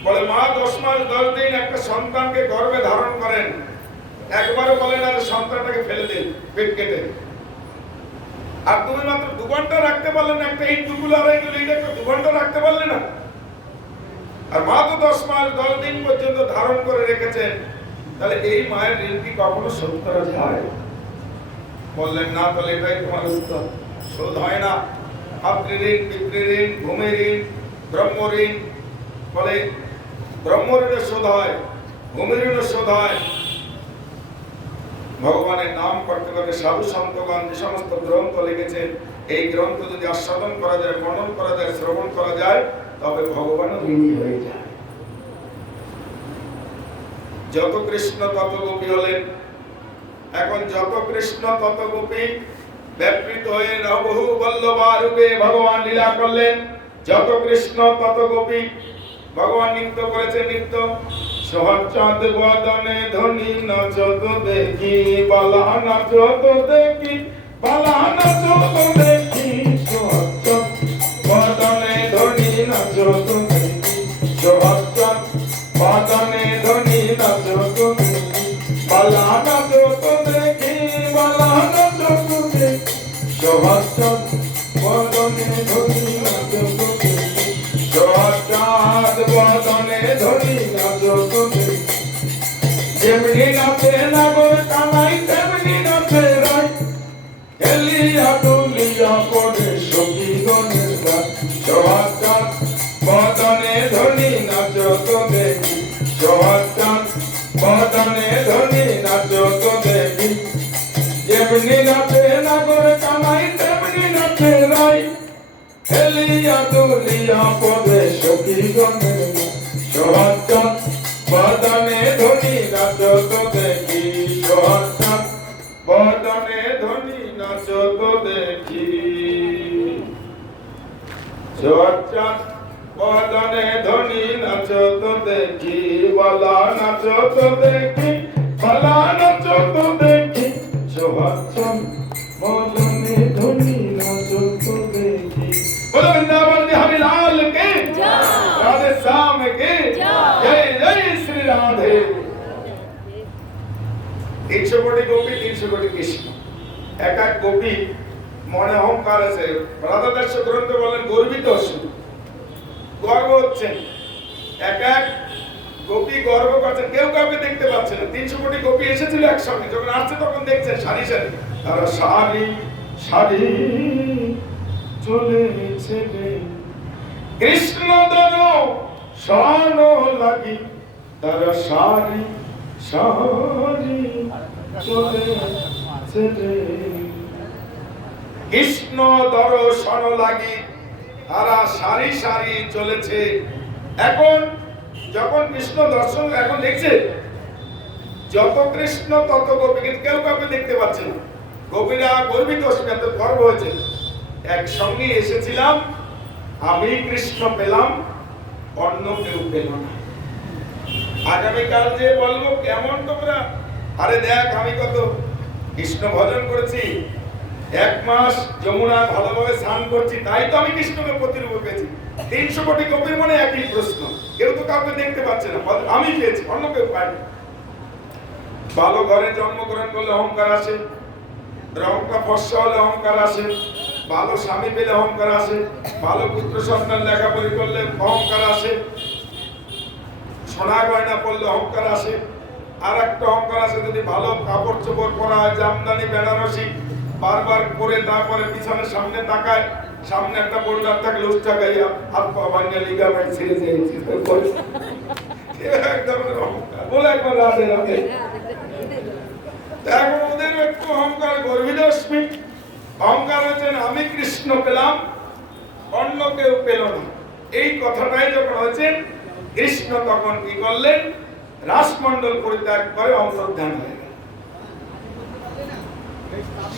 বলে মা 10 মাস 10 দিন একটা সন্তানকে গর্ভে ধারণ করেন, একবারও বলে না যে সন্তানটাকে ফেলে দিন পেট কেটে। আর তুমি মাত্র 2 ঘন্টা রাখতে পারলে না, একটা ইট দুগুলো আড়াই গেল, এটা 2 ঘন্টা রাখতে পারলে না। আর মা তো 10 মাস 10 দিন পর্যন্ত ধারণ করে রেখেছেন, তাহলে এই মায়ের ঋণ কি কখনো শোধ করা যায়? বললেন না, তাহলে এটাই তোমার উত্তর, শোধ হয় না। মাতৃঋণ, পিতৃঋণ, ভূমি ঋণ, ব্রহ্ম ঋণ। বলে ব্রহ্ম ঋণের শোধ হয়, ভূমি ঋণের শোধ হয়। ভগবানের নাম করতে করতে সাধু সন্তগণ যে সমস্ত গ্রন্থ লিখেছেন, এই গ্রন্থ যদি আস্বাদন করা যায়, মনন করা যায়, শ্রবণ করা যায়, তবে ভগবানও ঋণী হয়ে যায়। যত কৃষ্ণ তত গোপী হলেন। এখন যত কৃষ্ণ তত গোপী ব্যাপৃত হয়ে বহু বল্লভা রূপে ভগবান লীলা করলেন। যত কৃষ্ণ তত গোপী ভগবান নৃত্য করেছেন। নৃত্য সহচদ বদনে ধ্বনি নাচত দেখি, বালা নাচত দেখি, বালা নাচত দেখি, সহচদ বদনে ধ্বনি নাচত দেখি, সহচদ বদনে ধ্বনি নাচত দেখি, বালা নাচত দেখি, বালা নাচত দেখি, সহচদ বদনে ধ্বনি নাচত দেখি, সহচদ বদনে ধ্বনি নাচত দেখি। যেমনি নাচে নাগর কানাই, তেমনি নাচে রাই, খেলিয়া দুলিয়া পড়ে সখীগণের গান। সহচদ বদনে ধ্বনি নাচত দেখি, সহচদ বদনে ধ্বনি নাচত দেখি। যেমনি নাচে নাগর কানাই, তেমনি নাচে রাই, খেলিয়া দুলিয়া পড়ে সখীগণের গান। সহচদ বদনে ধ্বনি নাচত দেখি, সহচদ বদনে ধ্বনি নাচত দেখি, সহচদ বদনে ধ্বনি নাচত দেখি, বালা নাচত দেখি, বালা নাচত দেখি, সহচদ বদনে ধ্বনি নাচত দেখি। बोलो वृंदावन बिहारी लाल के, राधे श्याम के, जय जय श्री राधे। কোটি গোপী, 300 কোটি কৃষ্ণ। এক এক গোপী মনে অহংকার আছে। রাধাদাস গ্রন্থ বলেন গর্বিত অসুর, গর্ব হচ্ছেন। এক এক গোপী গর্ব করছেন, কেউ কাউকে দেখতে পাচ্ছে না। 300 কোটি গোপী এসেছিল একসঙ্গে, যখন আসছে তখন দেখছেন সারি সারি, তারা সারি সারি চলেছে কৃষ্ণ দর্শন লাগি, তারা সারি সারি চলেছে কৃষ্ণ দর্শন লাগি, তারা সারি সারি চলেছে। এখন যখন কৃষ্ণ দর্শন এখন দেখছে, যত কৃষ্ণ তত গোপী, কিন্তু কেউ কাউকে দেখতে পাচ্ছে না। গোপীরা গর্বিত, এত গর্ব হয়েছে, একসঙ্গে এসেছিলাম, আমি কৃষ্ণ পেলাম, অন্য কেউ পেল না। আগামীকাল যে বলবো কেমন তোমরা, আরে দেখ আমি কত কৃষ্ণ ভজন করেছি, 1 মাস যমুনা ভালোভাবে স্নান করছি, তাই তো আমি কৃষ্ণকে প্রতিরূপে পেয়েছি। 300 কোটি গোপীর মনে একই প্রশ্ন, কেউ তো কাউকে দেখতে পাচ্ছে না, আমি পেয়েছি, অন্য কেউ পায়নি। ভালো ঘরে জন্মগ্রহণ করলে অহংকার আসে, রংটা ফর্সা হলে অহংকার আসে, ভালো স্বামী পেলে অহংকার আসে, ভালো পুত্র সন্তান লেখাপড়ি করলে অহংকার আসে, সোনা গয়না পড়লে অহংকার আসে। আর একটা অহংকার আসে যদি ভালো কাপড় চোপড় পরা হয়, জামদানি বেনারসি বারবার পরে, তারপরে পিছনে সামনে তাকায়, সামনে একটা বোল্ডার থাকলে উচ্চা গাইয়া হাত পা ভাঙে লিগামেন্ট ছিঁড়ে দিয়েছি, এক ধরনের অহংকার বলে একবার রাধে রাধে। এখন ওদের একটু অহংকার, গর্বিতস্মি অহংকার হচ্ছেন আমি কৃষ্ণ পেলাম, অন্য কেউ পেল না। এই কথাটাই যখন হচ্ছেন, কৃষ্ণ তখন কি করলেন, রাসমণ্ডল পরিত্যাগ করে অন্তর্ধান হয়ে গেল।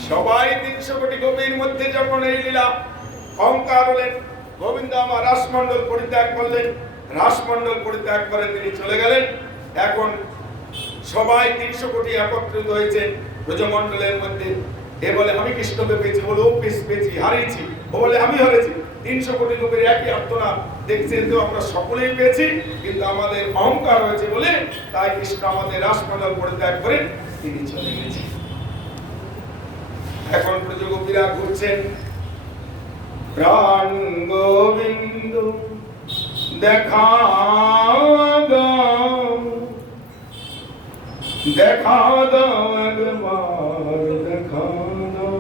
সবাই 300 কোটি গোপীর মধ্যে যখন এই লীলা অহংকার হলেন, গোবিন্দ আমার রাসমণ্ডল পরিত্যাগ করলেন, রাসমণ্ডল পরিত্যাগ করে তিনি চলে গেলেন। এখন সবাই 300 কোটি একত্রিত হয়েছে ব্রজমণ্ডলের মধ্যে। এ বলে আমি কৃষ্ণকে পেয়েছি, বলে ও পেয়েছি, হারিয়েছি, ও বলে আমি হারিয়েছি। 300 কোটি লোকের একই আত্মনাদ, দেখছেন তো আমরা সকলেই পেয়েছি, কিন্তু আমাদের অহংকার হয়েছে বলে তাই কৃষ্ণ আমাদের রাসমণ্ডল পরিত্যাগ করে তিনি চলে গেছেন। এখন ব্রজগোপীরা ঘুরছেন, প্রাণ গোবিন্দ দেখা দাও, দেখা দাও একবার, দেখা দাও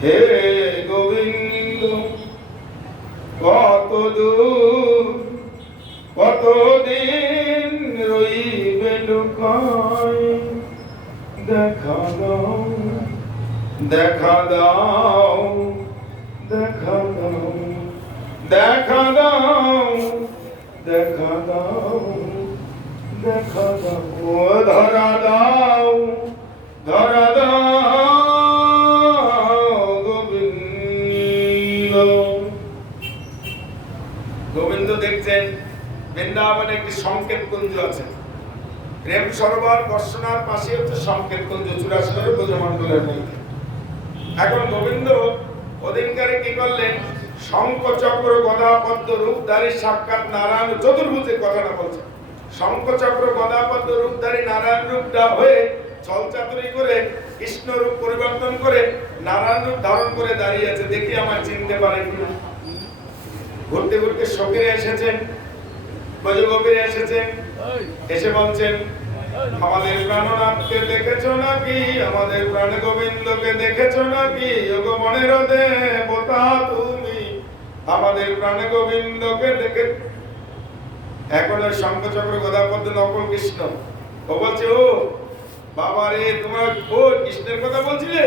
হে গোবিন্দ, কত দূর কতদিন রইবে লুকায়, দেখা দাও দেখা দাও, দেখা দাও, দেখা দাও, দেখা দাও, দেখা দাও, ধরা দাও, ধরা দাও গোবিন্দ। গোবিন্দ দেখছেন বৃন্দাবনে একটি সংকেত কুঞ্জ আছে, প্রেম সরোবর বর্ষণার পাশে হচ্ছে সংকেত কুঞ্জ, 84 ব্রজমণ্ডলের মধ্যে। এখন গোবিন্দ অধিকারে কি করলেন, শঙ্খ চক্র গদা পদ্ম রূপধারী সাক্ষাৎ নারায়ণ, চতুর্ভুজের কথাটা বলছে, শঙ্খ চক্র গদা পদ্ম রূপধারী নারায়ণ রূপটা হয়ে ছলচাতুরি করে কৃষ্ণ রূপ পরিবর্তন করে নারায়ণ রূপ ধারণ করে দাঁড়িয়ে আছে, দেখি আমার চিনতে পারে কিনা। ঘুরতে ঘুরতে সখীরে এসেছেন, ব্রজগোপীরা এসেছেন, এসে বলছেন আমাদের প্রাণনাথকে দেখেছো নাকি, আমাদের প্রাণ গোবিন্দকে দেখেছো নাকি, ওগো মনের দেবতা তুমি, আমাদের প্রাণ গোবিন্দকে দেখে। এখন ওই শঙ্খচক্র গদাপদ্ম নকল কৃষ্ণ, ও বলছে ও বাবা রে, তোমার ও কৃষ্ণের কথা বলছিলে,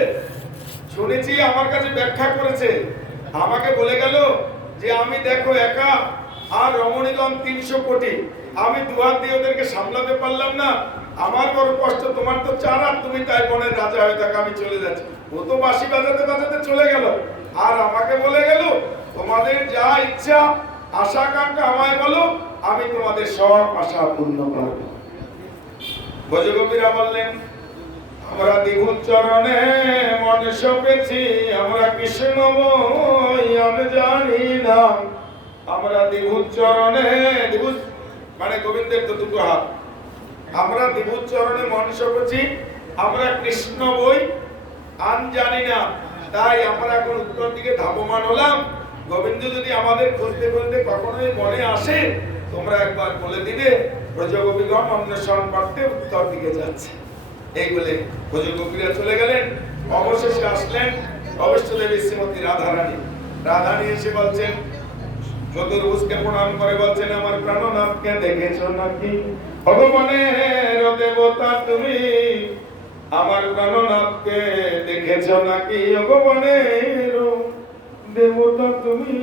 শুনেছি আমার কাছে ব্যাখ্যা করেছে, আমাকে বলে গেল যে আমি দেখো একা আর রমণীগণ 300 কোটি, আমি দুহাত দিয়ে ওদেরকে সামলাতে পারলাম না, আমার বড় কষ্ট, তোমার তো 4 হাত, তুমি তাই বনের রাজা হয়ে থাকো, আমি চলে যাচ্ছি। ও তো বাঁশি বাজাতে বাজাতে চলে গেল, আর আমাকে বলে গেল তোমাদের যা ইচ্ছা আশা আকাঙ্ক্ষা আমায় বলো, আমি তোমাদের সব আশা পূর্ণ করব। ব্রজগোপীরা বললেন আমরা দ্বিগুণ চরণে মন সপেছি, আমরা কৃষ্ণময় আমি জানি না, আমরা দ্বিগুণ চরণে, দ্বিগুণ মানে গোবিন্দের তো 2 হাত, আমরা বিভূর চরণে মনুষ্য করছি, আমরা কৃষ্ণ বই আন জানি না, তাই আমরা এখন উত্তর দিকে ধাবমান হলাম। গোবিন্দ যদি আমাদের খুঁজতে খুঁজতে কখনোই মনে আসে, তোমরা একবার বলে দিবে ব্রজগোপীগণ অন্বেষণ করতে উত্তর দিকে যাচ্ছে। এই বলে ব্রজগোপীরা চলে গেলেন। অবশেষে আসলেন অবশ্য দেবী শ্রীমতী রাধারানী। রাধারানী এসে বলছেন, চতুর্ভুজকে প্রণাম করে বলছেন, আমার প্রাণনাথকে দেখেছো নাকি? ভগবানের দেবতা তুমি, আমার প্রাণনাথকে দেখেছো নাকি? ভগবানের দেবতা তুমি,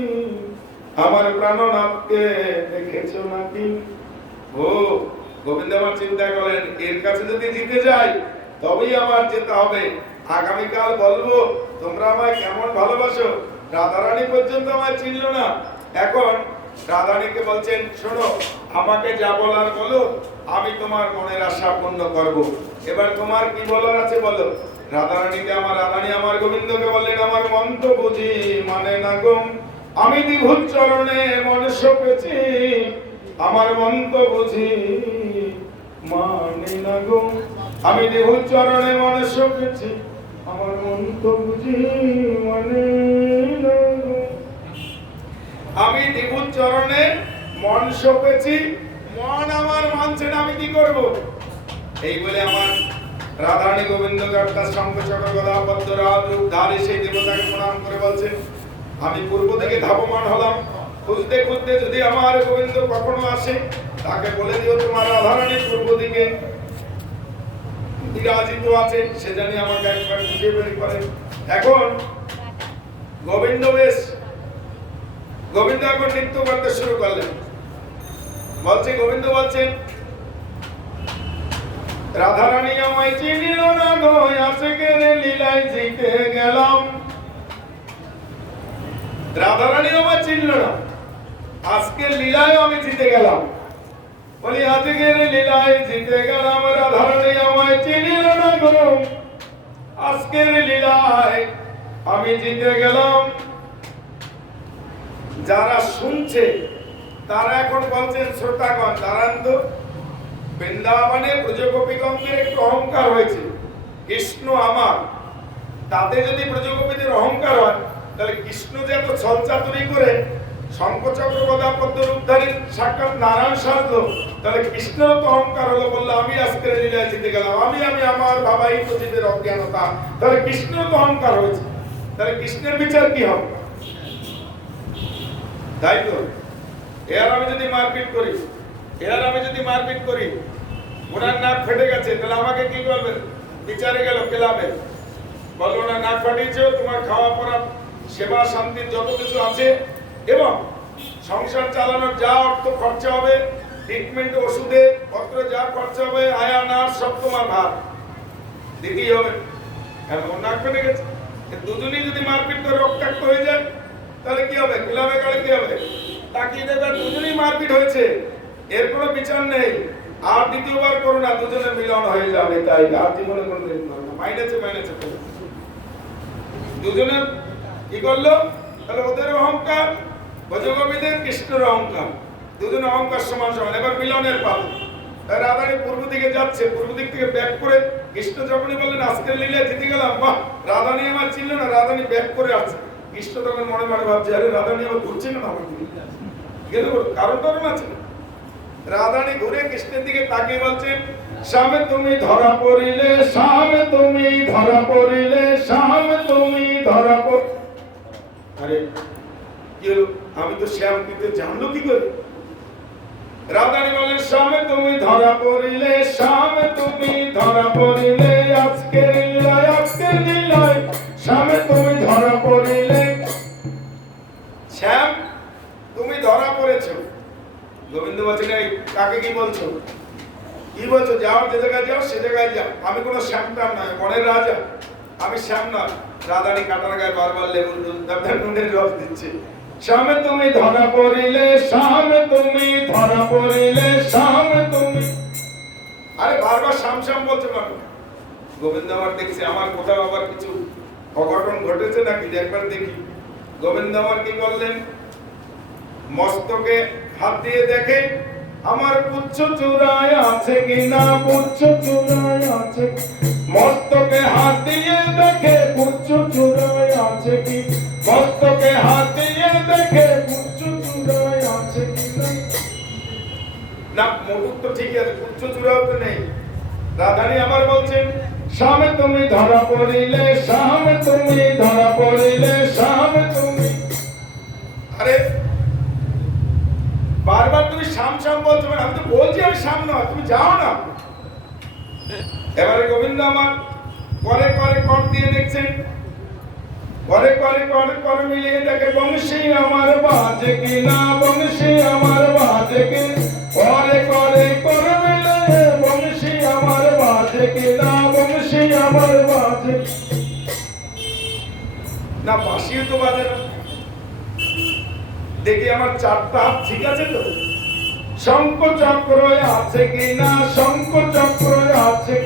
আমার প্রাণনাথকে দেখেছো নাকি? ও গোবিন্দ আমার চিন্তা করেন, এর কাছে যদি জিতে যাই তবেই আমার যেতে হবে। আগামীকাল বলবো তোমরা আমায় কেমন ভালোবাসো। রাধারানী পর্যন্ত আমায় চিনল না। এখন রাধারানীকে বলছেন, শোনো, আমাকে যা বলার বলো, আমি তোমার মনের আশা পূর্ণ করব। এবার তোমার কি বলার আছে বলো। রাধারানীকে রাধারানী আমার গোবিন্দকে বললেন, আমার মন তো বুঝি মানে না গো, আমি বিভূর চরণে মন সপেছি, আমার মন তো বুঝি মানে না গো, আমি বিভূর চরণে মন সপেছি, আমার মন তো বুঝি মানে না গো। আমি বিভূর চরণে মন সপেছি, মন আমার মানছে না, আমি কি করব? এই বলে আমার রাধারানী গোবিন্দকে একটা শঙ্খ চক্র গদা পদ্ম রাজ ধারে সেই দেবতাকে প্রণাম করে বলছেন, আমি পূর্ব দিকে ধাবমান হলাম। খুঁজতে খুঁজতে যদি আমার গোবিন্দ কখনো আসে, তাকে বলে দিও তোমার রাধারানী পূর্ব দিকে বিরাজিত আছে, সে জানি আমাকে একবার খুঁজে বের করে। এখন গোবিন্দ এখন নৃত্য করতে শুরু করলেন। গোবিন্দ বলছেন, রাধারানী আমায় চিনিল না গো, আজকের লীলায় জিতে গেলাম। রাধারানী আমায় চিনল না, আজকের লীলায় আমি জিতে গেলাম। বলি আজকের লীলায় জিতে গেলাম, রাধারানী আমায় চিনিল না গো, আজকের লীলায় আমি জিতে গেলাম। যারা শুনছে তারা এখন বলছেন, শ্রোতাগণ দাঁড়ান তো, বৃন্দাবনে ব্রজগোপীগণের একটু অহংকার হয়েছে, কৃষ্ণ আমার। তাতে যদি ব্রজগোপীদের অহংকার হয়, তাহলে কৃষ্ণ যে এত ছলচাতুরি করে শঙ্খচক্র গদা পদ্ম রূপধারী সাক্ষাৎ নারায়ণ সাজলো, তাহলে কৃষ্ণেরও তো অহংকার হলো, বললো আমি আজকের লীলায় জিতে গেলাম, আমি আমার বাবাই তো জীবের অজ্ঞানতা। তাহলে কৃষ্ণেরও তো অহংকার হয়েছে, তাহলে কৃষ্ণের বিচার কি হবে? তাই তো এর আমি যদি মারপিট করি, ওনার নাক ফেটে গেছে, তাহলে আমাকে কি করবেন? বিচারে গেল ক্লাবে, বললো না নাক ফাটিয়েছো, তোমার খাওয়া পড়া সেবা শান্তির যত কিছু আছে এবং সংসার চালানোর যা অর্থ খরচা হবে, ট্রিটমেন্ট ওষুধে পত্র যা খরচা হবে, আয়া নার্স সব তোমার ভার দিতেই হবে। এখন নাক ফেটে গেছে, দুজনেই যদি মারপিট করে রক্তাক্ত হয়ে যায়, তাহলে কি হবে? ক্লাবে গেলে কি হবে? তাকিয়ে দেখবেন দুজনেই মারপিট হয়েছে, এর কোনো বিচার নেই, আর দ্বিতীয়বার করো না, দুজনের মিলন হয়ে যাবে। তাই আর জীবনে কোনো দিন করো না, মাইনেছে দুজনে কি করলো? তাহলে ওদের অহংকার, ব্রজগোপীদের, কৃষ্ণের অহংকার, দুজনের অহংকার সমান সমান। এবার মিলনের পাল। রাধারানী পূর্ব দিকে যাচ্ছে, পূর্ব দিক থেকে ব্যাক করে কৃষ্ণ যখনই বললেন আজকের লীলায় জিতে গেলাম, বাহ, রাধারানী আমার চিনল না, রাধারানী ব্যাক করে আসছে। কৃষ্ণ তখন মনে মনে ভাবছে, আরে রাধারানী আবার ঘুরছে না আমার দিকে, কারণ আছে। রাধারানী ঘুরে কৃষ্ণের দিকে তাকিয়ে বলছেন, শ্যামে তুমি ধরা পড়িলে, শ্যামে তুমি ধরা পড়িলে, শ্যামে তুমি ধরা পড়। আরে কি হলো? আমি তো শ্যাম, কিন্তু জানলো কি করে? রাধারানী বলেন, শ্যামে তুমি ধরা পড়িলে, শ্যামে তুমি ধরা পড়িলে, আজকের লীলায় শ্যামে তুমি ধরা পড়িলে। শ্যাম তুমি ধরা পড়েছো। গোবিন্দ বলছেন, এই কাকে কি বলছো? যাও, যে জায়গায় যাও সে জায়গায় যাও, আমি কোনো শ্যামটাম নয়, মনের রাজা, আমি শ্যাম নয়। রাধারানী কাটার গায়ে বারবার লেবুর নুনের রস দিচ্ছে। শ্যামে তুমি ধরা পড়িলে, শ্যামে তুমি ধরা পড়িলে, শ্যামে তুমি। আরে বারবার শ্যাম বলছে মানুষ। গোবিন্দ আমার দেখছে, আমার কোথাও আবার কিছু অঘটন ঘটেছে নাকি একবার দেখি। গোবিন্দ আমার কি করলেন? মস্তকে হাত দিয়ে দেখে আমার পুচ্ছ চূড়ায় আছে কিনা, পুচ্ছ চূড়ায় আছে, মস্তকে হাত দিয়ে দেখে পুচ্ছ চূড়ায় আছে কি, মস্তকে হাত দিয়ে দেখে পুচ্ছ চূড়ায় আছে কিনা। না, মুকুট তো ঠিকই আছে, পুচ্ছ চূড়াও তো নেই। রাধারানী আবার বলছেন, স্বামী তুমি ধরা পড়িলে, স্বামী তুমি ধরা পড়িলে, স্বামী তুমি। আরে বারবার তুমি শ্যাম শ্যাম বলছো, আমি তো বলছি আমি শ্যাম নয়, তুমি যাও না। এবারে গোবিন্দ আমার করে করে কর দিয়ে দেখছেন, করে করে করে করে মিলিয়ে দেখে বংশী আমার বাজে কিনা, বংশী আমার বাজে কি, করে করে করে মিলিয়ে বংশী আমার বাজে কিনা, বংশী আমার বাজে না, বাঁশিও তো বাজে না। দেখি আমার চারটা হাত ঠিক আছে তো, শঙ্খ চক্র আছে কিনা, শঙ্খ চক্র আছে,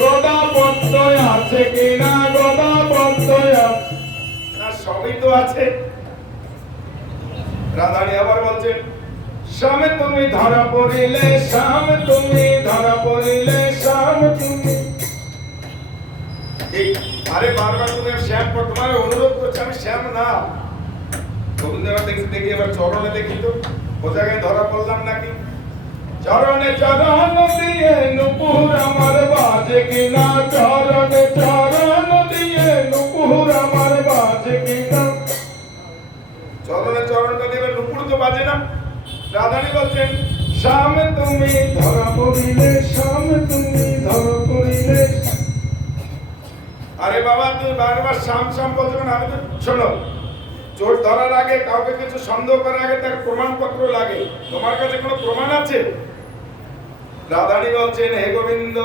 গদা পদ্ম আছে কিনা, গদা পদ্ম আছে না, সবই তো আছে। রাধারানী আবার বলছেন, স্বামী তুমি ধরা পড়িলে, স্বামী তুমি ধরা পড়িলে, স্বামী তুমি। আরে বারবার তুমি শ্যাম, তোমার অনুরোধ করছে, আমি শ্যাম না। গোবিন্দ দেখছি, দেখি এবার চরণে দেখি তো ও জায়গায় ধরা পড়লাম নাকি। চরণে চরণ দিয়ে নুপুর আমার বাজে কিনা, চরণে চরণ দিয়ে নুপুর আমার বাজে কিনা। চরণে চরণটা দিবে, নুপুর তো বাজে না। রাধারানী বলছেন, স্বামী তুমি ধরা পড়িলে, স্বামী তুমি ধরা পড়িলে। আরে বাবা তুমি বারবার শ্যাম শ্যাম বলছো না, আমি তো শোনো, চোর ধরার আগে কাউকে কিছু সন্দেহ করার আগে তার প্রমাণপত্র লাগে। তোমার কাছে কোনো প্রমাণ আছে? রাধারানী বলছেন, হে গোবিন্দ,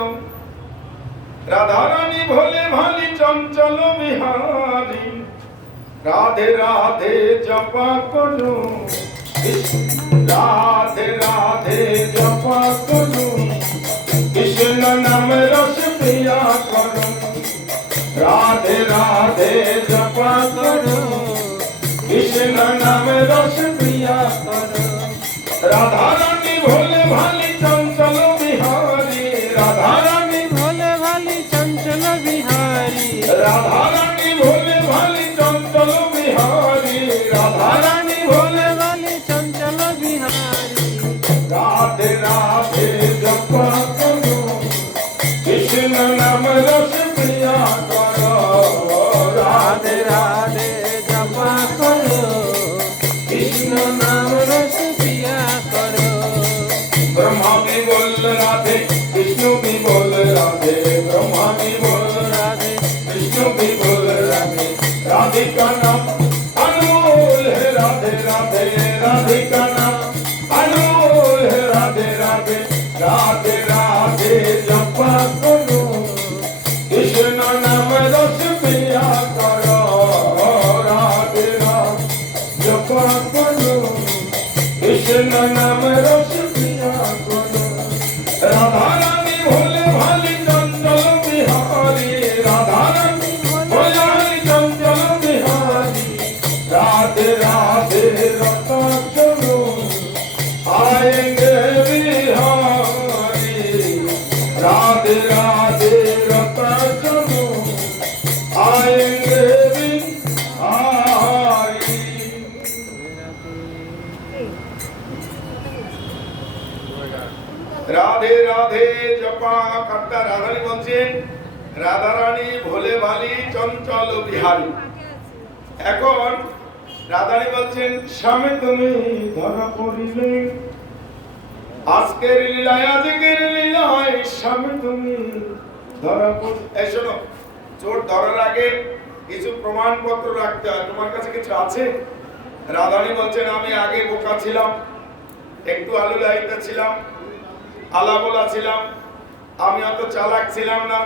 রাধারানী ভোলে ভালি চঞ্চল বিহারী, রাধে রাধে জপা করো, রাধে রাধে জপা করো, কৃষ্ণ নাম রস পিয়া করো, রাধে রাধে জপা করো, কৃষ্ণ নাম রস পিয়া করো। রাধারানী ভোলে ভালি চঞ্চল বিহারী, রাধারানী ভোলে ভালি চঞ্চল বিহারী, রাধারানী ভোলে ভালি চঞ্চল বিহারী, রাধারানী ভোলে ভালি চঞ্চল বিহারী, রাধে রাধে জপা করো, কৃষ্ণ নাম রস পিয়া করো, রাধে রাধে জপা করো, কৃষ্ণ নাম রস পিয়া করো। ब्रह्मा भी बोल राधे, विष्णु भी बोल राधे, ब्रह्मा भी बोल राधे, विष्णु भी बोल राधे। राधिका नाम अनमोल है, राधे राधे, राधिका नाम अनमोल है, राधे राधे, राधे राधे जपा करो, कृष्ण नाम रस पिया करो, राधे राधे जपा करो, कृष्ण नाम रस पिया करो। राधारानी भोले भाली चंचल बिहारी, राधारानी भोले भाली चंचल बिहारी, राधे राधे रता चलो आएंगे बिहारी, राधे राधे रता चलो आएंगे बिहारी। রাধে রাধে জপা কর্তা। রাধারানী বলছেন, রাধারানী ভোলে ভালি চঞ্চল বিহারী। এখন রাধারানী বলছেন, স্বামী তুমি ধরা পড়িলে, আজকের লীলায় আজকের লীলায় স্বামী তুমি ধরা পড়। এই শোনো, চোর ধরার আগে কিছু প্রমাণপত্র রাখতে হয়। তোমার কাছে কিছু আছে? রাধারানী বলছেন, আমি আগে বোকা ছিলাম, একটু আলু লাইতে ছিলাম, আলাবোলা ছিলাম, আমি অত চালাক ছিলাম না,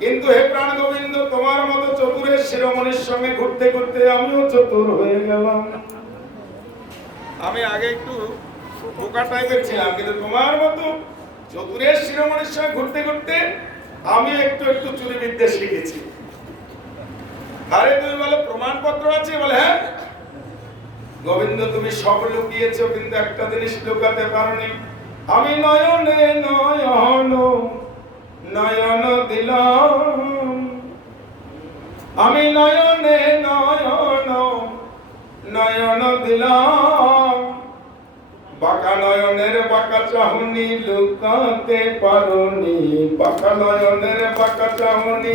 কিন্তু হে প্রাণ গোবিন্দ, তোমার মতো চতুরের শিরোমণির সঙ্গে ঘুরতে ঘুরতে আমিও চতুর হয়ে গেলাম। আমি আগে একটু বোকা টাইপের ছিলাম, কিন্তু তোমার মতো চতুরের শিরোমণির সঙ্গে ঘুরতে ঘুরতে আমি একটু একটু চুরি বিদ্যা শিখেছি। আরে তুমি বলো প্রমাণপত্র আছে? বলে হ্যাঁ। গোবিন্দ তুমি সব লুকিয়েছো, কিন্তু একটা জিনিস লুকাতে পারোনি। আমি নয়নে নয়ন নয়ন দিলাম, আমি নয়নে নয়ন নয়ন দিলাম, বাঁকা নয়নের বাঁকা চাহনি লুকাতে পারোনি, বাঁকা নয়নের বাঁকা চাহনি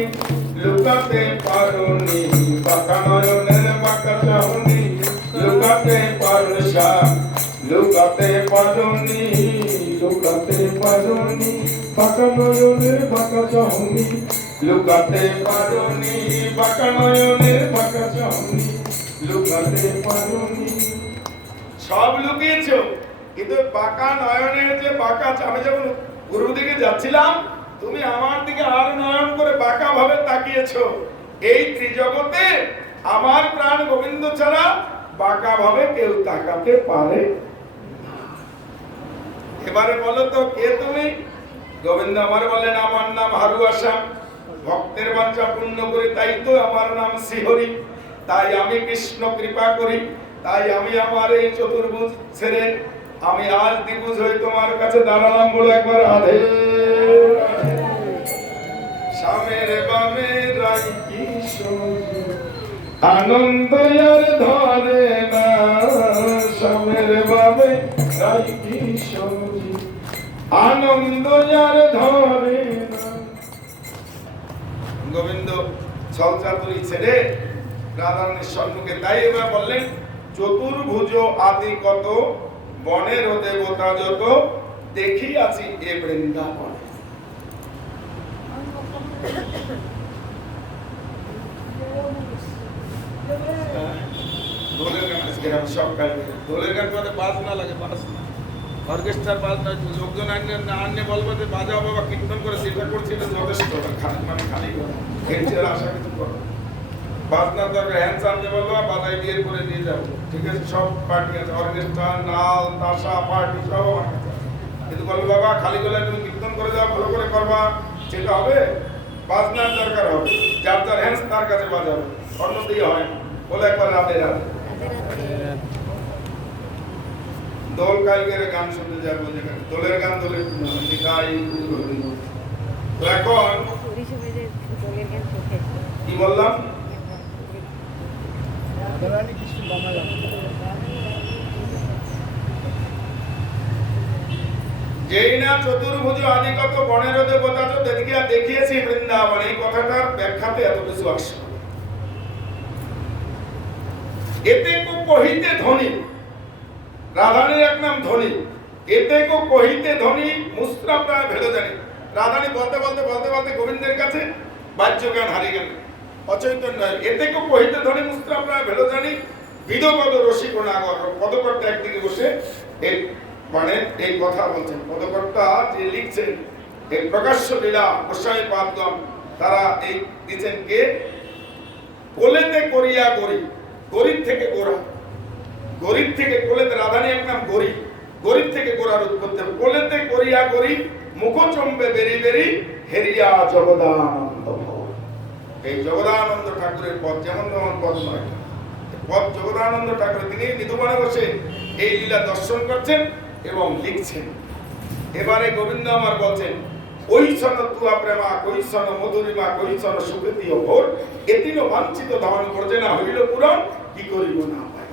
লুকাতে পারোনি, বাঁকা নয়নের বাঁকা চাহনি লুকাতে পারসা, লুকাতে পারোনি, লুকাতে পারোনি, বাঁকা নয়নের বাঁকা চাহনি লুকাতে পারোনি, বাঁকা নয়নের বাঁকা চাহনি লুকাতে পারোনি। সব লুকিয়েছো, কিন্তু বাঁকা নয়নের যে বাঁকা, আমি যখন গুরুর দিকে যাচ্ছিলাম তুমি আমার দিকে আর নয়ন করে বাঁকা ভাবে তাকিয়েছো। এই ত্রিজগতে আমার প্রাণ গোবিন্দ ছাড়া বাঁকা ভাবে কেউ তাকাতে পারে না। এবারে বলো তো কে তুমি? গোবিন্দ আমার বললেন, আমার নাম হারু আসাম, ভক্তের বাঞ্ছা পূর্ণ করি, তাই তো আমার নাম শ্রীহরি। তাই আমি কৃষ্ণ কৃপা করি, তাই আমি আমার এই চতুর্ভুজ ছেড়ে আমি আজ দ্বিভুজ হয়ে তোমার কাছে দাঁড়ালাম। বলে একবার রাধে রাধে। সামের বামে রাই কৃষ্ণ আনন্দ আর ধরে না, সামের বামে রাই কৃষ্ণ আনন্দ আর ধরে না। গোবিন্দ ছল চাতুরি ছেড়ে রাধারানীর সম্মুখে, তাই এবার বললেন, চতুর্ভুজ আদি কত বনের দেবতা যত দেখিয়াছি এ বৃন্দাবন। দোলের গান আজকে আমি সব গাই, দোলের গান মানে বাজ না লাগে, বাজ না অর্কেস্ট্রার বাজ না, লোকজন আনলে না আনলে বলবো যে বাজাও বাবা কীর্তন করে সেটা করছি, এটা যথেষ্ট, খালি মানে খালি এর চেয়ে আশা কিছু করো। বাজনার দরকার হ্যান্ডস আনতে বলবো, বাজাই দিয়ে করে দিয়ে যাবো, ঠিক আছে? সব পার্টি আছে, অর্কেস্ট্রা, নাল, তাসা, পার্টি সব আমার কাছে আছে। কিন্তু বলবো বাবা খালি গলায় তুমি কীর্তন করে যাও, ভালো করে করবা, সেটা হবে? বাজনার দরকার হবে, যার যার হ্যান্ডস তার কাছে বাজাবে, অন্য দিয়ে হয় না। বলে একবার রাধে রাধে। দোল কালকের গান শুনতে যাবো, যেখানে দোলের গান, দোলের গাই। তো এখন কি বললাম? যেই না চতুর্ভুজ আদি কত বনের দেবতা তো দেখিয়েছি বৃন্দাবন, এই কথাটার ব্যাখ্যাতে এত কিছু আসে। এতে কো কহিতে ধনী, রাধানীর এক নাম ধনী, এতে কো কহিতে ধনী মুস্ত্রা প্রায় ভেলো জানি। রাধানী বলতে বলতে বলতে বলতে গোবিন্দের কাছে বাহ্য জ্ঞান হারিয়ে গেল, অচৈতন্য। এতে কো কহিতে ধনী মুস্ত্রা প্রায় ভেলো জানি, বিধপদ রসিক নাগর। পদকর্তা একদিকে বসে এই মানে এই কথা বলছেন। পদকর্তা যে লিখছেন এই প্রকাশ্য লীলা গোস্বামী পাদগণ, তারা এই দিচ্ছেন কে? কোলেতে করিয়া গরিব, গরিব থেকে গোরা, গরিব থেকে কোলেতে, রাধানী এক নাম গরিব, গরিব থেকে গোরার উৎপত্তি। কোলেতে করিয়া গরিব, মুখচম্বে বেরি বেরি, হেরিয়া জগদানন্দ। এই জগদানন্দ ঠাকুরের পদ যেমন তেমন পদ নয়, পদ জগদানন্দ ঠাকুর, তিনি নিধুবনে বসে এই লীলা দর্শন করছেন এবং লিখছেন। এবারে গোবিন্দ আমার বলছেন, কৈশন তুয়া প্রেমা, কৈশন মধুরিমা, কৈশন সুকৃতি ভোর, এতিন বাঞ্ছিত ধারণ করছে না হইল পুরাণ, কি করিব না পাই।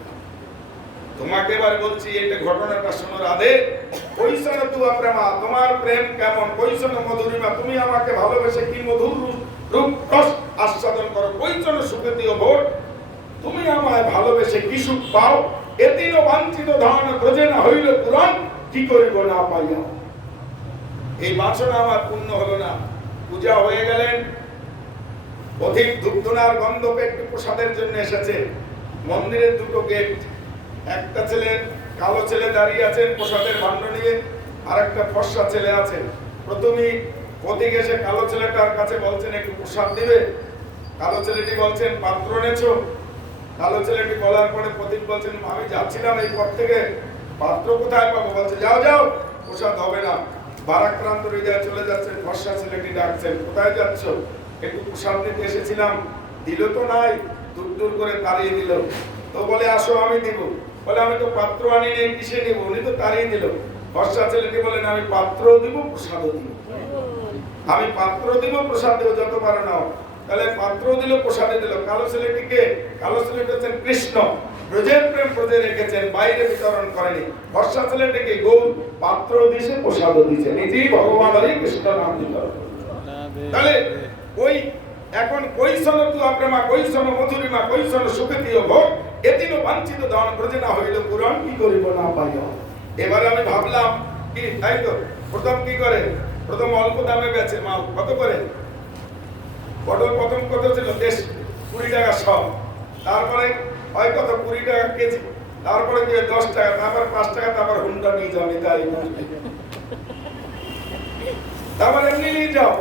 তোমাকে এবার বলছি এইটা ঘটনাটা শোনো রাধে। কৈশন তুয়া প্রেমা, তোমার প্রেম কেমন? কৈশন মধুরিমা, তুমি আমাকে ভালোবেসে কি মধুর রূপ রস আস্বাদন করো। কৈশন সুকৃতি ভোর, তুমি আমায় ভালোবেসে কি সুখ পাও। এতিন বাঞ্ছিত ধারণ করছে না হইল পুরাণ, কি করিব না পাইয়া। এই বাসনা আমার পূর্ণ হলো না। পূজা হয়ে গেলেন, অধিক ধূপধুনার গন্ধ একটু প্রসাদের জন্য এসেছে। মন্দিরের দুটো গেট, একটা ছেলে কালো ছেলে দাঁড়িয়ে আছেন প্রসাদের ভাণ্ড নিয়ে, আর একটা ফর্সা ছেলে আছে। প্রথমেই পথিক এসে কালো ছেলেটার কাছে বলছেন একটু প্রসাদ দিবে। কালো ছেলেটি বলছেন পাত্র এনেছো। কালো ছেলেটি বলার পরে পথিক বলছেন আমি যাচ্ছিলাম এই পথ থেকে, পাত্র কোথায় পাবো? বলছে যাও যাও, প্রসাদ হবে না। ভারাক্রান্ত হৃদয়ে চলে যাচ্ছেন। ফর্সা ছেলেটি ডাকছেন, কোথায় যাচ্ছ? একটু প্রসাদ নিতে এসেছিলাম। দিল তো নাই, দূর দূর করে তাড়িয়ে দিল। তো বলে আসো আমি দিব। বলে আমি তো পাত্র আনি নেই, কিসে নিব? উনি তো তাড়িয়ে দিল। বর্ষা ছেলেটি বলেন আমি পাত্র দিব প্রসাদ দিব, আমি পাত্র দিব প্রসাদ দেব, যত পারো নাও। তাহলে পাত্র দিল প্রসাদে দিল। কালো ছেলেটিকে, কালো ছেলেটি হচ্ছেন কৃষ্ণ, ব্রজের প্রেম ব্রজে রেখেছেন, বাইরে বিতরণ করেনি। বর্ষা ছেলেটিকে গৌর পাত্র দিছে প্রসাদও দিছে, নিজেই ভগবান হরি কৃষ্ণ নাম বিতরণ। তাহলে ওই এখন কৈশন তুয়া প্রেমা কৈশন মধুরিমা কৈশন সুখেতীয় ভোগ এদিন বাঞ্ছিত দান ব্রজে না হইল পুরাণ কি করিব না পাইল। এবারে আমি ভাবলাম কি তাই তো প্রথম কি করে, প্রথম অল্প দামে বেচে মাল, কত করে পটল প্রথম কত ছিল 20 টাকা সব, তারপরে হয় কত 20 টাকা কেজি, তারপরে কি 10 টাকা, তারপর 5 টাকা, তারপর হুন্ডা নিয়ে যাও নিতাই, তারপর এমনি নিয়ে যাও।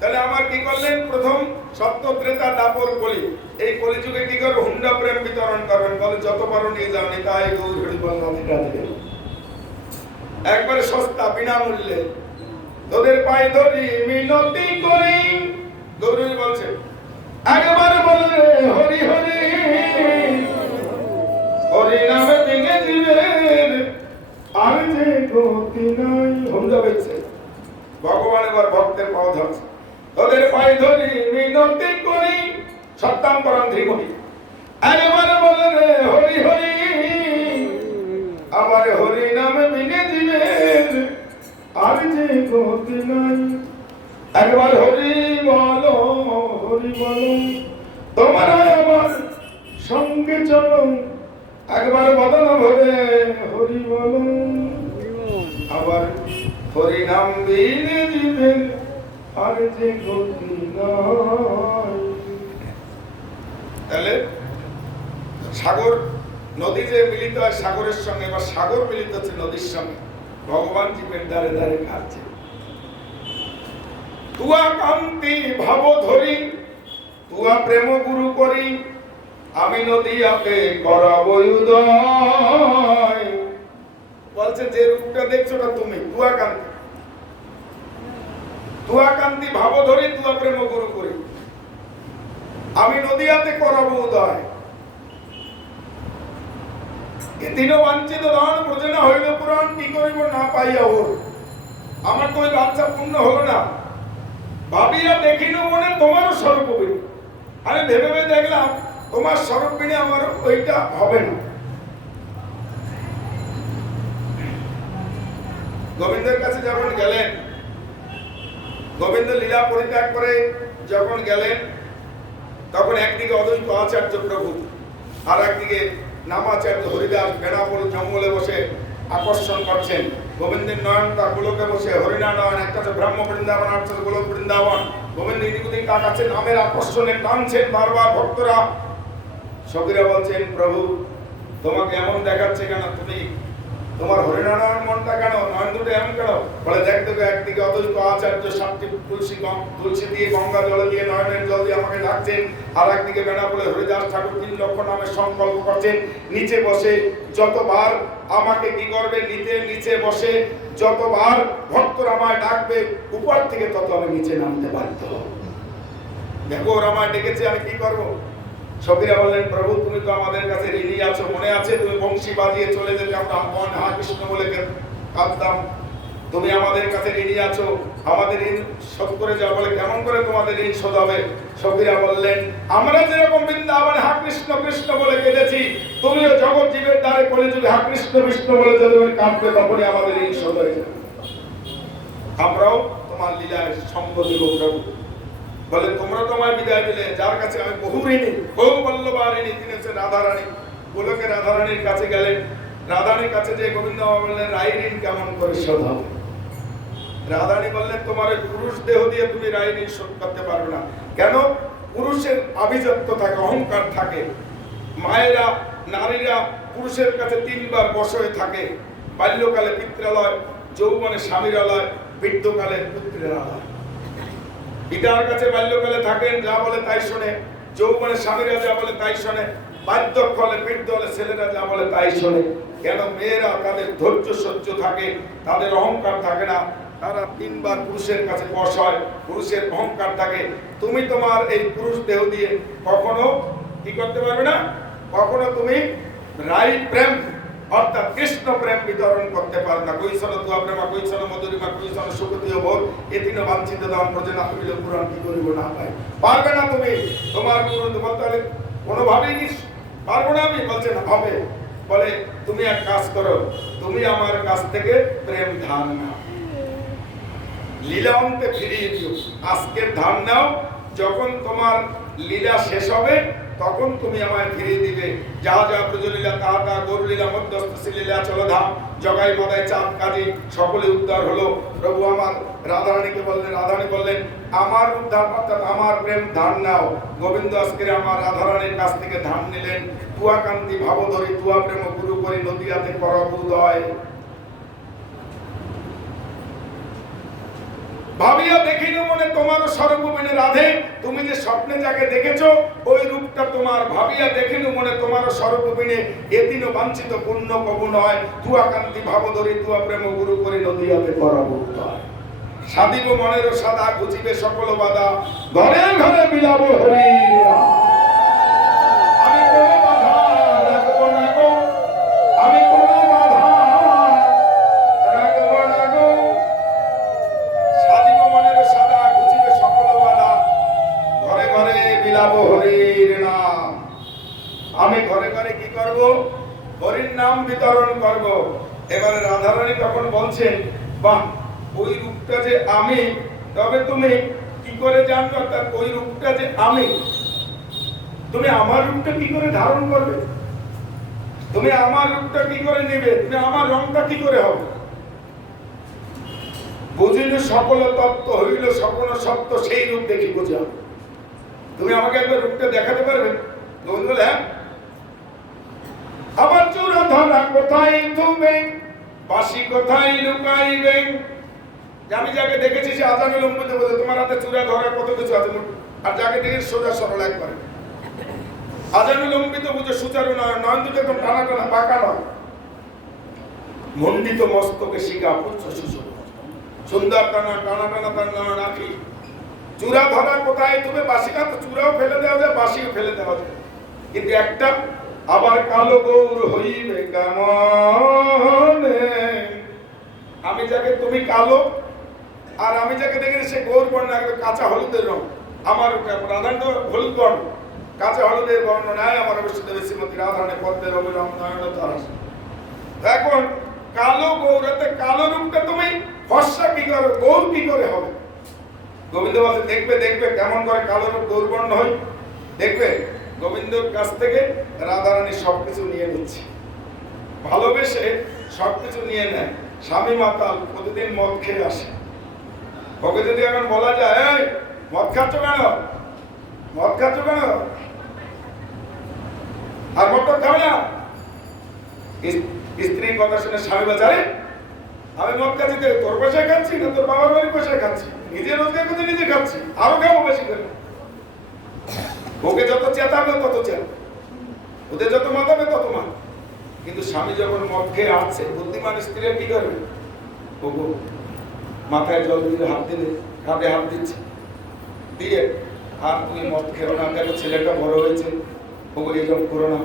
তাহলে আমার কি করলেন, প্রথম সত্য ত্রেতা দাপর কলি, এই কলিযুগে কি করে হুন্ডা প্রেম বিতরণ করবেন, বলে যত পারো নিয়ে যাও নিতাই গৌর হরি বল নদীটা থেকে একবারে সস্তা বিনামূল্যে তোদের পায়ে ধরি মিনতি করি। গৌরী বলছে একবার বল রে হরি হরি, হরি নামে ভেঙে জীবের আর যে গতি নাই। হুন্ডা বেচছে, ভগবান এবার ভক্তের পাও ধরছে, তোদের পায়ে ধরি মিনতি করি সত্যান্তরং ধীমহি। একবার বল রে হরি হরি, আমার হরি নামে ভেঙে জীবের আর যে গতি নাই। একবার হরি বলো তোমার আমার সঙ্গে চলো, একবার বদন ভরে হরি বলো, আবার হরি নাম বিনে জীবের আর যে গতি নাই। তাহলে সাগর নদী যে মিলিত হয় সাগরের সঙ্গে, বা সাগর মিলিত হচ্ছে নদীর সঙ্গে, ভগবান জীবের দ্বারে দ্বারে খাচ্ছে। তুয়া কান্তি ভাব ধরি, তুয়া প্রেম গুরু করি, আমি নদী আপে করাবো উদয়। বলছে যে রূপটা দেখছো ওটা তুমি, তুয়া কান্তি, তুয়া কান্তি ভাব ধরি, তুয়া প্রেম গুরু করি, আমি নদীয়াতে করাবো উদয়। এদিন বাঞ্ছিত দান ব্রজে না হইল পুরাণ কি করিব না পাইয়া ওর। আমার তো ওই বাচ্চা পূর্ণ হলো না, ভাবিয়া দেখিল মনে তোমারও স্বরূপ বিনি। আমি ভেবে ভেবে দেখলাম তোমার স্বরূপ বিনি আমার ওইটা হবে না। গোবিন্দের কাছে যখন গেলেন, গোবিন্দ লীলা পরিত্যাগ করে যখন গেলেন, তখন একদিকে অদ্বৈত আচার্য প্রভু, আর একদিকে নামাচার্য হরিদাস বেনাপুর জঙ্গলে বসে আকর্ষণ করছেন। গোবিন্দের নয়নটা গোলকে বসে হরিণা নয়ন, একটা হচ্ছে ব্রহ্ম বৃন্দাবন, একটা হচ্ছে গোলক বৃন্দাবন। গোবিন্দ এদিক ওদিক তাকাচ্ছেন, নামের আকর্ষণে টানছেন বারবার ভক্তরা। সখীরা বলছেন প্রভু তোমাকে এমন দেখাচ্ছে কেন, তুমি তোমার হরিণা নয়ন মনটা কেন, নয়ন দুটো এমন কেন? বলে দেখ দেখো, একদিকে অদ্বৈত আচার্য 7টি তুলসী দিয়ে গঙ্গা জল দিয়ে নয়নের জল দিয়ে আমাকে ডাকছেন, আর একদিকে বেনাপোলে হরিদাস ঠাকুর 3 লক্ষ নামের সংকল্প করছেন। নিচে বসে যতবার আমাকে কি করবে, নিচে বসে যতবার ভক্তরা আমায় ডাকবে উপর থেকে তত আমি নিচে নামতে বাধ্য। দেখো ওরা আমায় ডেকেছে, আমি কি করব? সখীরা বললেন প্রভু তুমি তো আমাদের কাছে ঋণী আছো, মনে আছে তুমি বংশী বাজিয়ে চলে যেতে আমরা মন হা কৃষ্ণ বলে কাঁদতাম, তুমি আমাদের কাছে ঋণী আছো, আমাদের ঋণ শোধ করে যাও। বলে কেমন করে তোমাদের ঋণ শোধ হবে? সখীরা বললেন আমরা যেরকম বৃন্দাবনে হা কৃষ্ণ কৃষ্ণ বলে কেঁদেছি, তুমিও জগৎ জীবের দ্বারে কলিযুগে হা কৃষ্ণ কৃষ্ণ বলে যতদিন কাঁদবে তখনই আমাদের ঋণ শোধ হয়ে যাবে। আমরাও তোমার লীলায় সঙ্গ দেব প্রভু। বলে তোমরা তোমায় বিদায় দিলে, যার কাছে আমি বহু ঋণী, বহু বল্লভা ঋণী, তিনি হচ্ছে রাধারানী। গোলকে রাধারানীর কাছে গেলেন, রাধারানীর কাছে যে গোবিন্দ বললেন রাই ঋণ কেমন করে শোধ হবে? রাধারানী বললেন তোমার পুরুষ দেহ দিয়ে তুমি রাই ঋণ শোধ করতে পারবে না। কেন? পুরুষের আভিজাত্য থাকে, অহংকার থাকে। মায়েরা, নারীরা পুরুষের কাছে 3 বার বশ হয়ে থাকে। বাল্যকালে পিতৃলয়, যৌবনে স্বামীরালয়, বৃদ্ধকালে পুত্রের আলয়। পিতার কাছে বাল্যকালে থাকেন, যা বলে তাই শোনে, যৌবনে স্বামীরা যা বলে তাই শোনে, বার্ধক্যকালে বৃদ্ধ হলে ছেলেরা যা বলে তাই শোনে। কেন? মেয়েরা তাদের ধৈর্য সহ্য থাকে, তাদের অহংকার থাকে না, তারা 3 বার পুরুষের কাছে বশ হয়, পুরুষের অহংকার থাকে। তুমি তোমার এই পুরুষ দেহ দিয়ে কখনো কি করতে পারবে না, কখনো তুমি রাই প্রেম অর্থাৎ কৃষ্ণ প্রেম বিতরণ করতে পারে না। কৈশল তুয়া প্রেমা, কৈশল মধুরিমা, কৈশল সুখতীয় ভোর, এ তিন বাঞ্ছিত দান প্রজনা হইলে পুরাণ কি করিব না পাই। পারবে না তুমি, তোমার গুরু বলতে হলে কোনোভাবেই কি পারবো না আমি, বলছে না হবে। বলে তুমি এক কাজ করো, তুমি আমার কাছ থেকে প্রেম ধান নাও, লীলা অন্তে ফিরিয়ে দিও। আজকের ধান নাও, যখন তোমার লীলা শেষ হবে তখন তুমি আমায় ফিরিয়ে দিবে। যা যা ব্রজলীলা তাহা তা, গৌরলীলা মধ্যস্থ শ্রীলীলা চলধাম, জগাই মাদায় চাঁদ কাজী সকলে উদ্ধার হলো। প্রভু আমার রাধারানীকে বললেন, রাধারানী বললেন আমার উদ্ধার অর্থাৎ আমার প্রেম ধান নাও। গোবিন্দ আজকে আমার রাধারানীর কাছ থেকে ধান নিলেন। তুয়া কান্তি ভাবধরি, তুয়া প্রেম গুরু করি নদিয়াতে করবুদয়। ভাবিয়া দেখিনু মনে তোমার সর্ববিনে রাধে, তুমি যে স্বপ্নে যাকে দেখেছো ওই রূপটা তোমার। ভাবিয়া দেখিনু মনে তোমার সর্ববিনে, এদিন বাঞ্ছিত পূর্ণ কবু নয়। তুয়া কান্তি ভাবধরি, তুয়া প্রেম গুরু করি নদিয়াতে করবুদয়। সাদিব মনের সাদা, ঘুচিবে সকল বাধা, ঘরে ঘরে বিলাব হরি। আমি কোনো বাধা রাখবো না গো, আমি কোনো বাধা রাখবো না গো। সাদিব মনের সাদা, ঘুচিবে সকল বাধা, ঘরে ঘরে বিলাব হরির নাম। আমি ঘরে ঘরে কি করব? হরির নাম বিতরণ করব। এবারে রাধারানী তখন বলছেন, বাহ, ওই রূপটা যে আমি, তবে তুমি কি করে জানবে অর্থাৎ ওই রূপটা যে আমি, তুমি আমার রূপটা কি করে ধারণ করবে? তুমি আমার রূপটা কি করে নেবে? তুমি আমার রংটা কি করে হবে? বুঝিল সকল তত্ত্ব, হইল সকল সত্য, সেই রূপ দেখি বুঝা। তুমি আমাকে একবার রূপটা দেখাতে পারবে? গোবিন্দ বলে হ্যাঁ। আবার চূড়া ধরা কোথায় তুমি, বাসি কোথায় লুকাইবে। আমি যাকে দেখেছি সে আজানে লম্বিত বোঝে, তোমার হাতে চূড়া ধরা কত কিছু আছে, আর যাকে দেখে সোজা সরল একবারে। আজানে লম্বিত বুঝে সুচারু নয়, নয়ন দুটো একদম টানা টানা বাঁকা নয়। মণ্ডিত মস্তকে শিখা পুচ্ছ শিশু, সুন্দর টানা টানা টানা টানা রাখি। চূড়া ধরা কোথায় তুমি, বাসিকা তো চূড়াও ফেলে দেওয়া যায়, বাসিও ফেলে দেওয়া যায়, কিন্তু একটা আবার কালো গৌর হইবে কেমনে। আমি যাকে তুমি কালো, আর আমি যাকে দেখেছি সে গৌর বর্ণ, একদম কাঁচা হলুদের রং। আমার রাধারানী তো হলুদ বর্ণ, কাঁচা হলুদের বর্ণ নাই আমার অবশ্যই শ্রীমতী রাধারানী পদ্মের অবিরাম নয়ন তারা। এখন কালো গৌরতে কালো রূপটা তুমি ফর্সা কি করে, গৌর কি করে হবে? গোবিন্দ বলছে দেখবে দেখবে কেমন করে কালো রূপ গৌরবর্ণ হয়, দেখবে। গোবিন্দর কাছ থেকে রাধারানী সবকিছু নিয়ে নিচ্ছে, ভালোবেসে সবকিছু নিয়ে নেয়। স্বামী মাতাল, প্রতিদিন মদ খেয়ে আসে। ওকে যদি এখন বলা যায় এই মদ খাচ্ছ কেন, মদ খাচ্ছ কেন, আর মদটা খাবে না, স্ত্রীর কথা শুনে স্বামী বলছে আরে আমি মদ খাচ্ছি, তোর পয়সায় খাচ্ছি না তোর বাবার বাড়ির পয়সায় খাচ্ছি, নিজে রোজগার করতে নিজে খাচ্ছি, আরো খাবো বেশি করে। ওকে যত চেতাবে তত চেতাবে, ওদের যত মাতাবে তত মাত। কিন্তু স্বামী যখন মদ খেয়ে আসছে, বুদ্ধিমান স্ত্রীরা কি করবে? ওগো মাথায় জল দিয়ে হাত দিলে, হাতে হাত দিচ্ছে, দিয়ে আর তুমি মদ খেও না, দেখো ছেলেটা বড় হয়েছে, ওগো এইরকম করো না।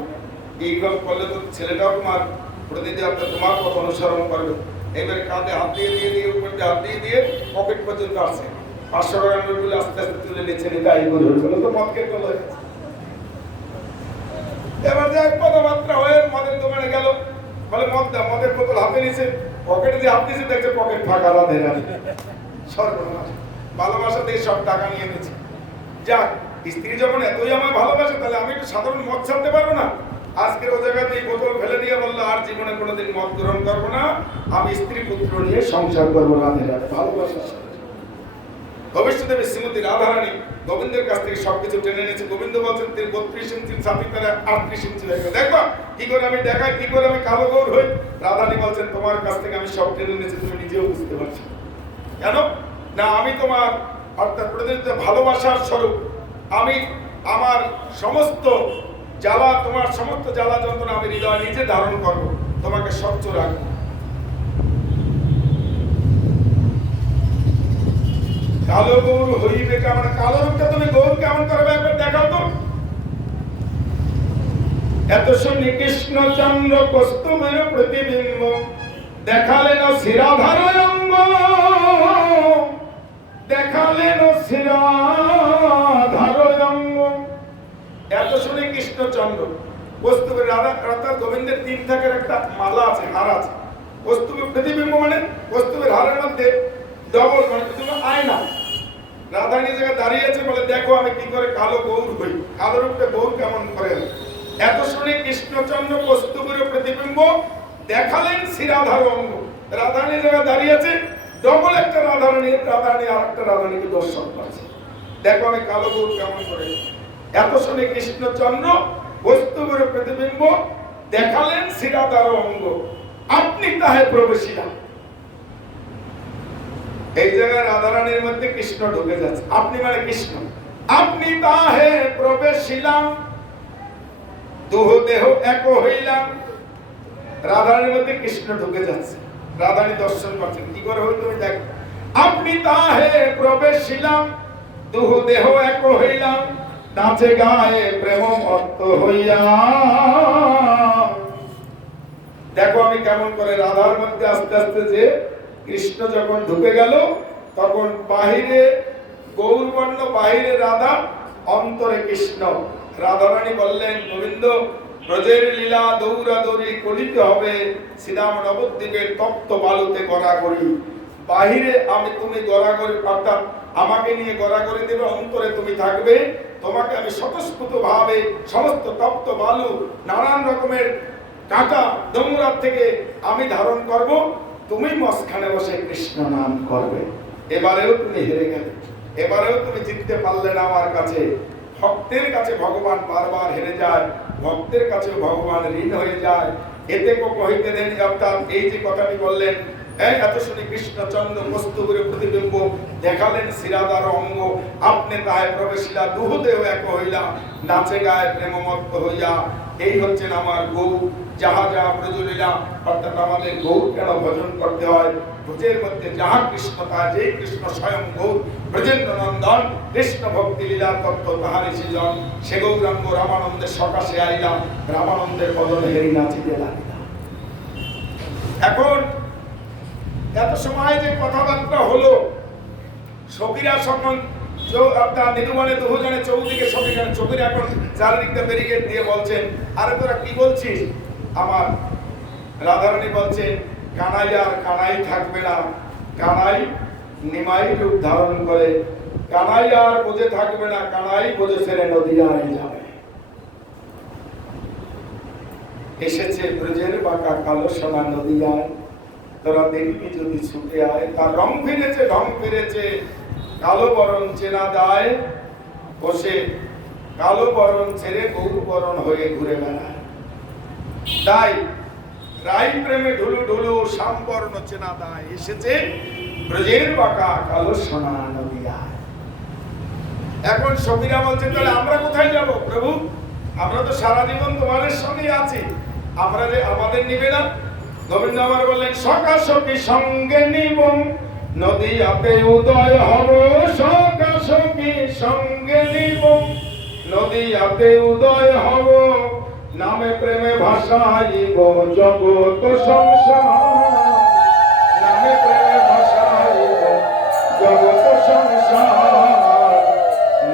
এইরকম করলে তো ছেলেটাও তোমার প্রতিদিন তোমার কথা অনুসরণ করবে। এবারে কাঁধে হাত দিয়ে দিয়ে দিয়ে উপর দিয়ে হাত দিয়ে দিয়ে পকেট পর্যন্ত আসছে। 500 টাকার নোটগুলো আস্তে আস্তে তুলে নিচ্ছে, নিতে আই করে হয়েছিল তো মদ খেয়ে চলে গেছে। এবার যে কথাবার্তা হয়ে মদের দোকানে গেল, বলে মদ দাও, মদের বোতল হাতে নিছে, পকেটে যে হাত দিয়েছে দেখছে পকেট ফাঁকা, রাধে রাধে। সর্বনাশ, ভালোবাসা দিয়ে সব টাকা নিয়ে নিচ্ছে। যাক, স্ত্রী যখন এতই আমায় ভালোবাসে, তাহলে আমি একটু সাধারণ মদ ছাড়তে পারবো না? আজকের ও জায়গাতে এই বোতল ফেলে দিয়ে বললো আর জীবনে কোনোদিন মদ গ্রহণ করবো না, আমি স্ত্রী পুত্র নিয়ে সংসার করবো, রাধে রাধে। ভালোবাসা ভবিষ্যতে শ্রীমতী রাধারানী গোবিন্দের কাছ থেকে সবকিছু টেনে নিয়েছে। গোবিন্দ বলছেন 32 ইঞ্চির ছাতি তারা 38 ইঞ্চি হয়ে গেল। দেখো কি করে আমি দেখাই, কি করে আমি কালো গৌর হই। রাধারানী বলছেন তোমার কাছ থেকে আমি সব টেনে নিয়েছি, তুমি নিজেও বুঝতে পারছো কেন না? আমি তোমার অর্থাৎ প্রতিনিধিত্ব ভালোবাসার স্বরূপ। আমি আমার সমস্ত জ্বালা, তোমার সমস্ত জ্বালা যন্ত্রণা আমি হৃদয় নিজে ধারণ করবো, তোমাকে স্বচ্ছ রাখবো। কালো গৌর হইবে কেমন, কালো রূপটা তুমি গৌর কেমন করবে একবার দেখাও তো। এত শুনি কৃষ্ণচন্দ্র কস্তুমের প্রতিবিম্ব, দেখালেন শিরাধার অঙ্গ, দেখালেন শিরাধার অঙ্গ। এত শুনি কৃষ্ণচন্দ্র কস্তুমের, রাধা গোবিন্দের 3 থাকের একটা মালা আছে, হার আছে। কস্তুমের প্রতিবিম্ব মানে কস্তুমের হারের মধ্যে ডবল, মানে আয়না। রাধারানী জায়গায় দাঁড়িয়ে আছে, বলে দেখো আমি কি করে কালো গৌর হই, কালো রূপে গৌর কেমন করে। এত শুনে কৃষ্ণচন্দ্র কস্তুবের প্রতিবিম্ব, দেখালেন শিরাধার অঙ্গ। রাধারানী জায়গায় দাঁড়িয়ে আছে, ডবল একটা রাধারানী আর একটা রাধারানীকে দর্শন করছে, দেখো আমি কালো গৌর কেমন করে। এত শুনে কৃষ্ণচন্দ্র কস্তুবের প্রতিবিম্ব, দেখালেন শিরাধার অঙ্গ, আপনি তাহে প্রবেশিলা। এই জায়গায় রাধারানীর মধ্যে কৃষ্ণ ঢুকে যাচ্ছে, আপনি মানে কৃষ্ণ। আপনি তাহে প্রবেশিলাম, দুহ দেহ এক হইলাম। রাধারানীর মধ্যে কৃষ্ণ ঢুকে যাচ্ছে, রাধারানী দর্শন করছেন, কি করে হই তুমি দেখো। আপনি তাহে প্রবেশিলাম, দুহ দেহ এক হইলাম, নাচে গায়ে প্রেম মত্ত হইয়া। দেখো আমি কেমন করে রাধার মধ্যে আস্তে আস্তে যে কৃষ্ণ যখন ঢুকে গেল, তখন বাহিরে গৌরবর্ণ, বাহিরে রাধা, অন্তরে কৃষ্ণ। রাধারানী বললেন, গোবিন্দ ব্রজের লীলা দৌড়াদৌড়ি করিতে হবে, শ্রীরাম নবদ্বীপের তপ্ত বালুতে গড়াগড়ি। বাহিরে আমি তুমি গড়াগড়ি, অর্থাৎ আমাকে নিয়ে গড়াগড়ি দেবে, অন্তরে তুমি থাকবে। তোমাকে আমি স্বতঃস্ফূর্ত ভাবে সমস্ত তপ্ত বালু, নানান রকমের কাঁটা ডোমরার থেকে আমি ধারণ করব, তুমি মাঝখানে বসে কৃষ্ণ নাম করবে। এবারেও তুমি হেরে গেলে, এবারেও তুমি জিততে পারলে না আমার কাছে। ভক্তের কাছে ভগবান বারবার হেরে যায়, ভক্তের কাছে ভগবান ঋণ হয়ে যায়। এতে কহিতে দেন, অর্থাৎ এই যে কথাটি বললেন, এত শুনি কৃষ্ণচন্দ্র কস্তুবের প্রতিবিম্ব, দেখালেন শিরাধার অঙ্গ, আপনি তাহে প্রবেশিলা, দুহ দেহ এক হইলা, নাচে গায়ে প্রেমমত্ত হইয়া। এই হচ্ছেন আমার গৌর, যাহা যাহা ব্রজলীলা, অর্থাৎ আমাদের গৌর কেন ভজন করতে হয়। ব্রজের মধ্যে যাহা কৃষ্ণ, তাহা যেই কৃষ্ণ স্বয়ং গৌর, ব্রজেন্দ্র নন্দন, কৃষ্ণ ভক্তি লীলা তত্ত্ব তাহারি সৃজন। সে গৌরাঙ্গ রামানন্দের সকাশে আইলাম, রামানন্দের বদলে হেরি নাচিতে লাগিলাম। এখন এত সময় যে কথাবার্তা হলো, সখীরা সকল আপনার নিরুমানে দুজনে চৌদিকে সখীরা, সখীরা এখন চারিদিকে ব্যারিকেড দিয়ে বলছেন, আরে তোরা কি বলছিস। আমার রাধারানী বলছেন, কানাই আর কানাই থাকবে না, কানাই নিমাই রূপ ধারণ করে, কানাই আর বোঝে থাকবে না, কানাই বোঝে ছেড়ে নদীয়ায় যাবে। এসেছে ব্রজের বাঁকা কালো সোনা নদীয়ায়, তোরা দেখবি যদি ছুটে আয়। তার রং ফিরেছে, ঢং ফিরেছে, কালো বরণ চেনা দায়, বসে কালো বরণ ছেড়ে গৌর বরণ হয়ে ঘুরে বেড়ায়। তাই রাই প্রেমে ঢুলু ঢুলু, শ্যামবর্ণ চেনা দায়, এসেছে ব্রজের বাঁকা কালো সোনা নদীয়ায়। এখন সখীরা বলছে, তাহলে আমরা কোথায় যাব প্রভু? আমরা তো সারা জীবন তোমাদের সঙ্গেই আছি, আমরা যে আমাদের নিবে না। গোবিন্দ আমার বললেন, সখা সখী সঙ্গে নিব, নদীয়াতে উদয় হব। সখা সখী সঙ্গে নিব, নদীয়াতে উদয় হব, নামে প্রেমে ভাসাইব জগৎ সংসার। নামে প্রেমে ভাসাইব জগৎ সংসার,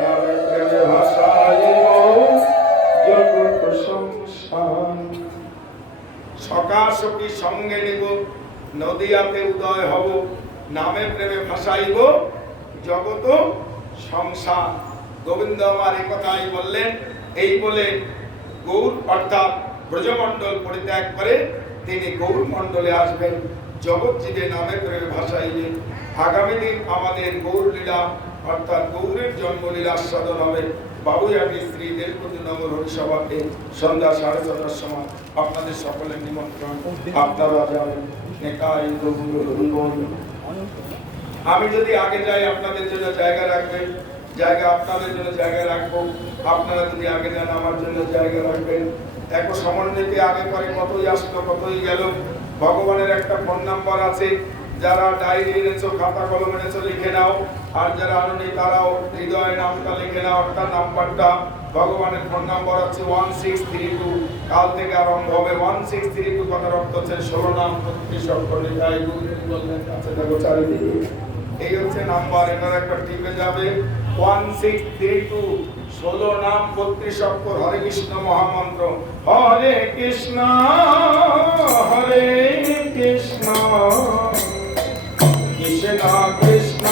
নামে প্রেমে ভাসাইব জগৎ সংসার। সখা সখী সঙ্গে নিব, নদীয়াতে উদয় হব, নামে প্রেমে ভাসাইব জগৎ সংসার। গোবিন্দ আমার এই কথাই বললেন। এই বলে গৌর অর্থাৎ ব্রজমণ্ডল পরিত্যাগ করে তিনি গৌর মণ্ডলে আসবেন, জগৎ জীবে নামে প্রেমে ভাসাইবে। আগামী দিন আমাদের গৌর লীলা অর্থাৎ গৌরের জন্মলীলা আস্বাদন হবে। বাবুয়াটি শ্রী দেশপতি নগর হরিসভাতে সন্ধ্যা 7:30টার সময় আপনাদের সকলের নিমন্ত্রণ, আপনারা যাবেন। আমি যদি আগে যাই আপনাদের জন্য জায়গা রাখবেন, জায়গা আপনাদের জন্য জায়গা রাখবো। আপনারা যদি আগে যান আমার জন্য জায়গা রাখবেন। একো সমন্বিতে আগে পরে কতই আসলো কতই গেল। ভগবানের একটা ফোন নাম্বার আছে, যারা ডায়েরি এনেছো, খাতা কলম এনেছো লিখে নাও, আর যারা আনুনি তারাও হৃদয় নামটা লিখে নাও, অর্থাৎ নাম্বারটা ভগবানের ফোন নাম্বার হচ্ছে 1632। কাল থেকে আরম্ভ হবে 1632। কথার অর্থ হচ্ছে 16 নাম 32 অক্ষর লেখা। এই গুরুজি বললেন আছে দেখো চারিদিকে, এই হচ্ছে নাম্বার। এটার একটা টিপে যাবে 1632, 16 নাম 32 অক্ষর। হরে কৃষ্ণ মহামন্ত্র, হরে কৃষ্ণ কৃষ্ণ কৃষ্ণ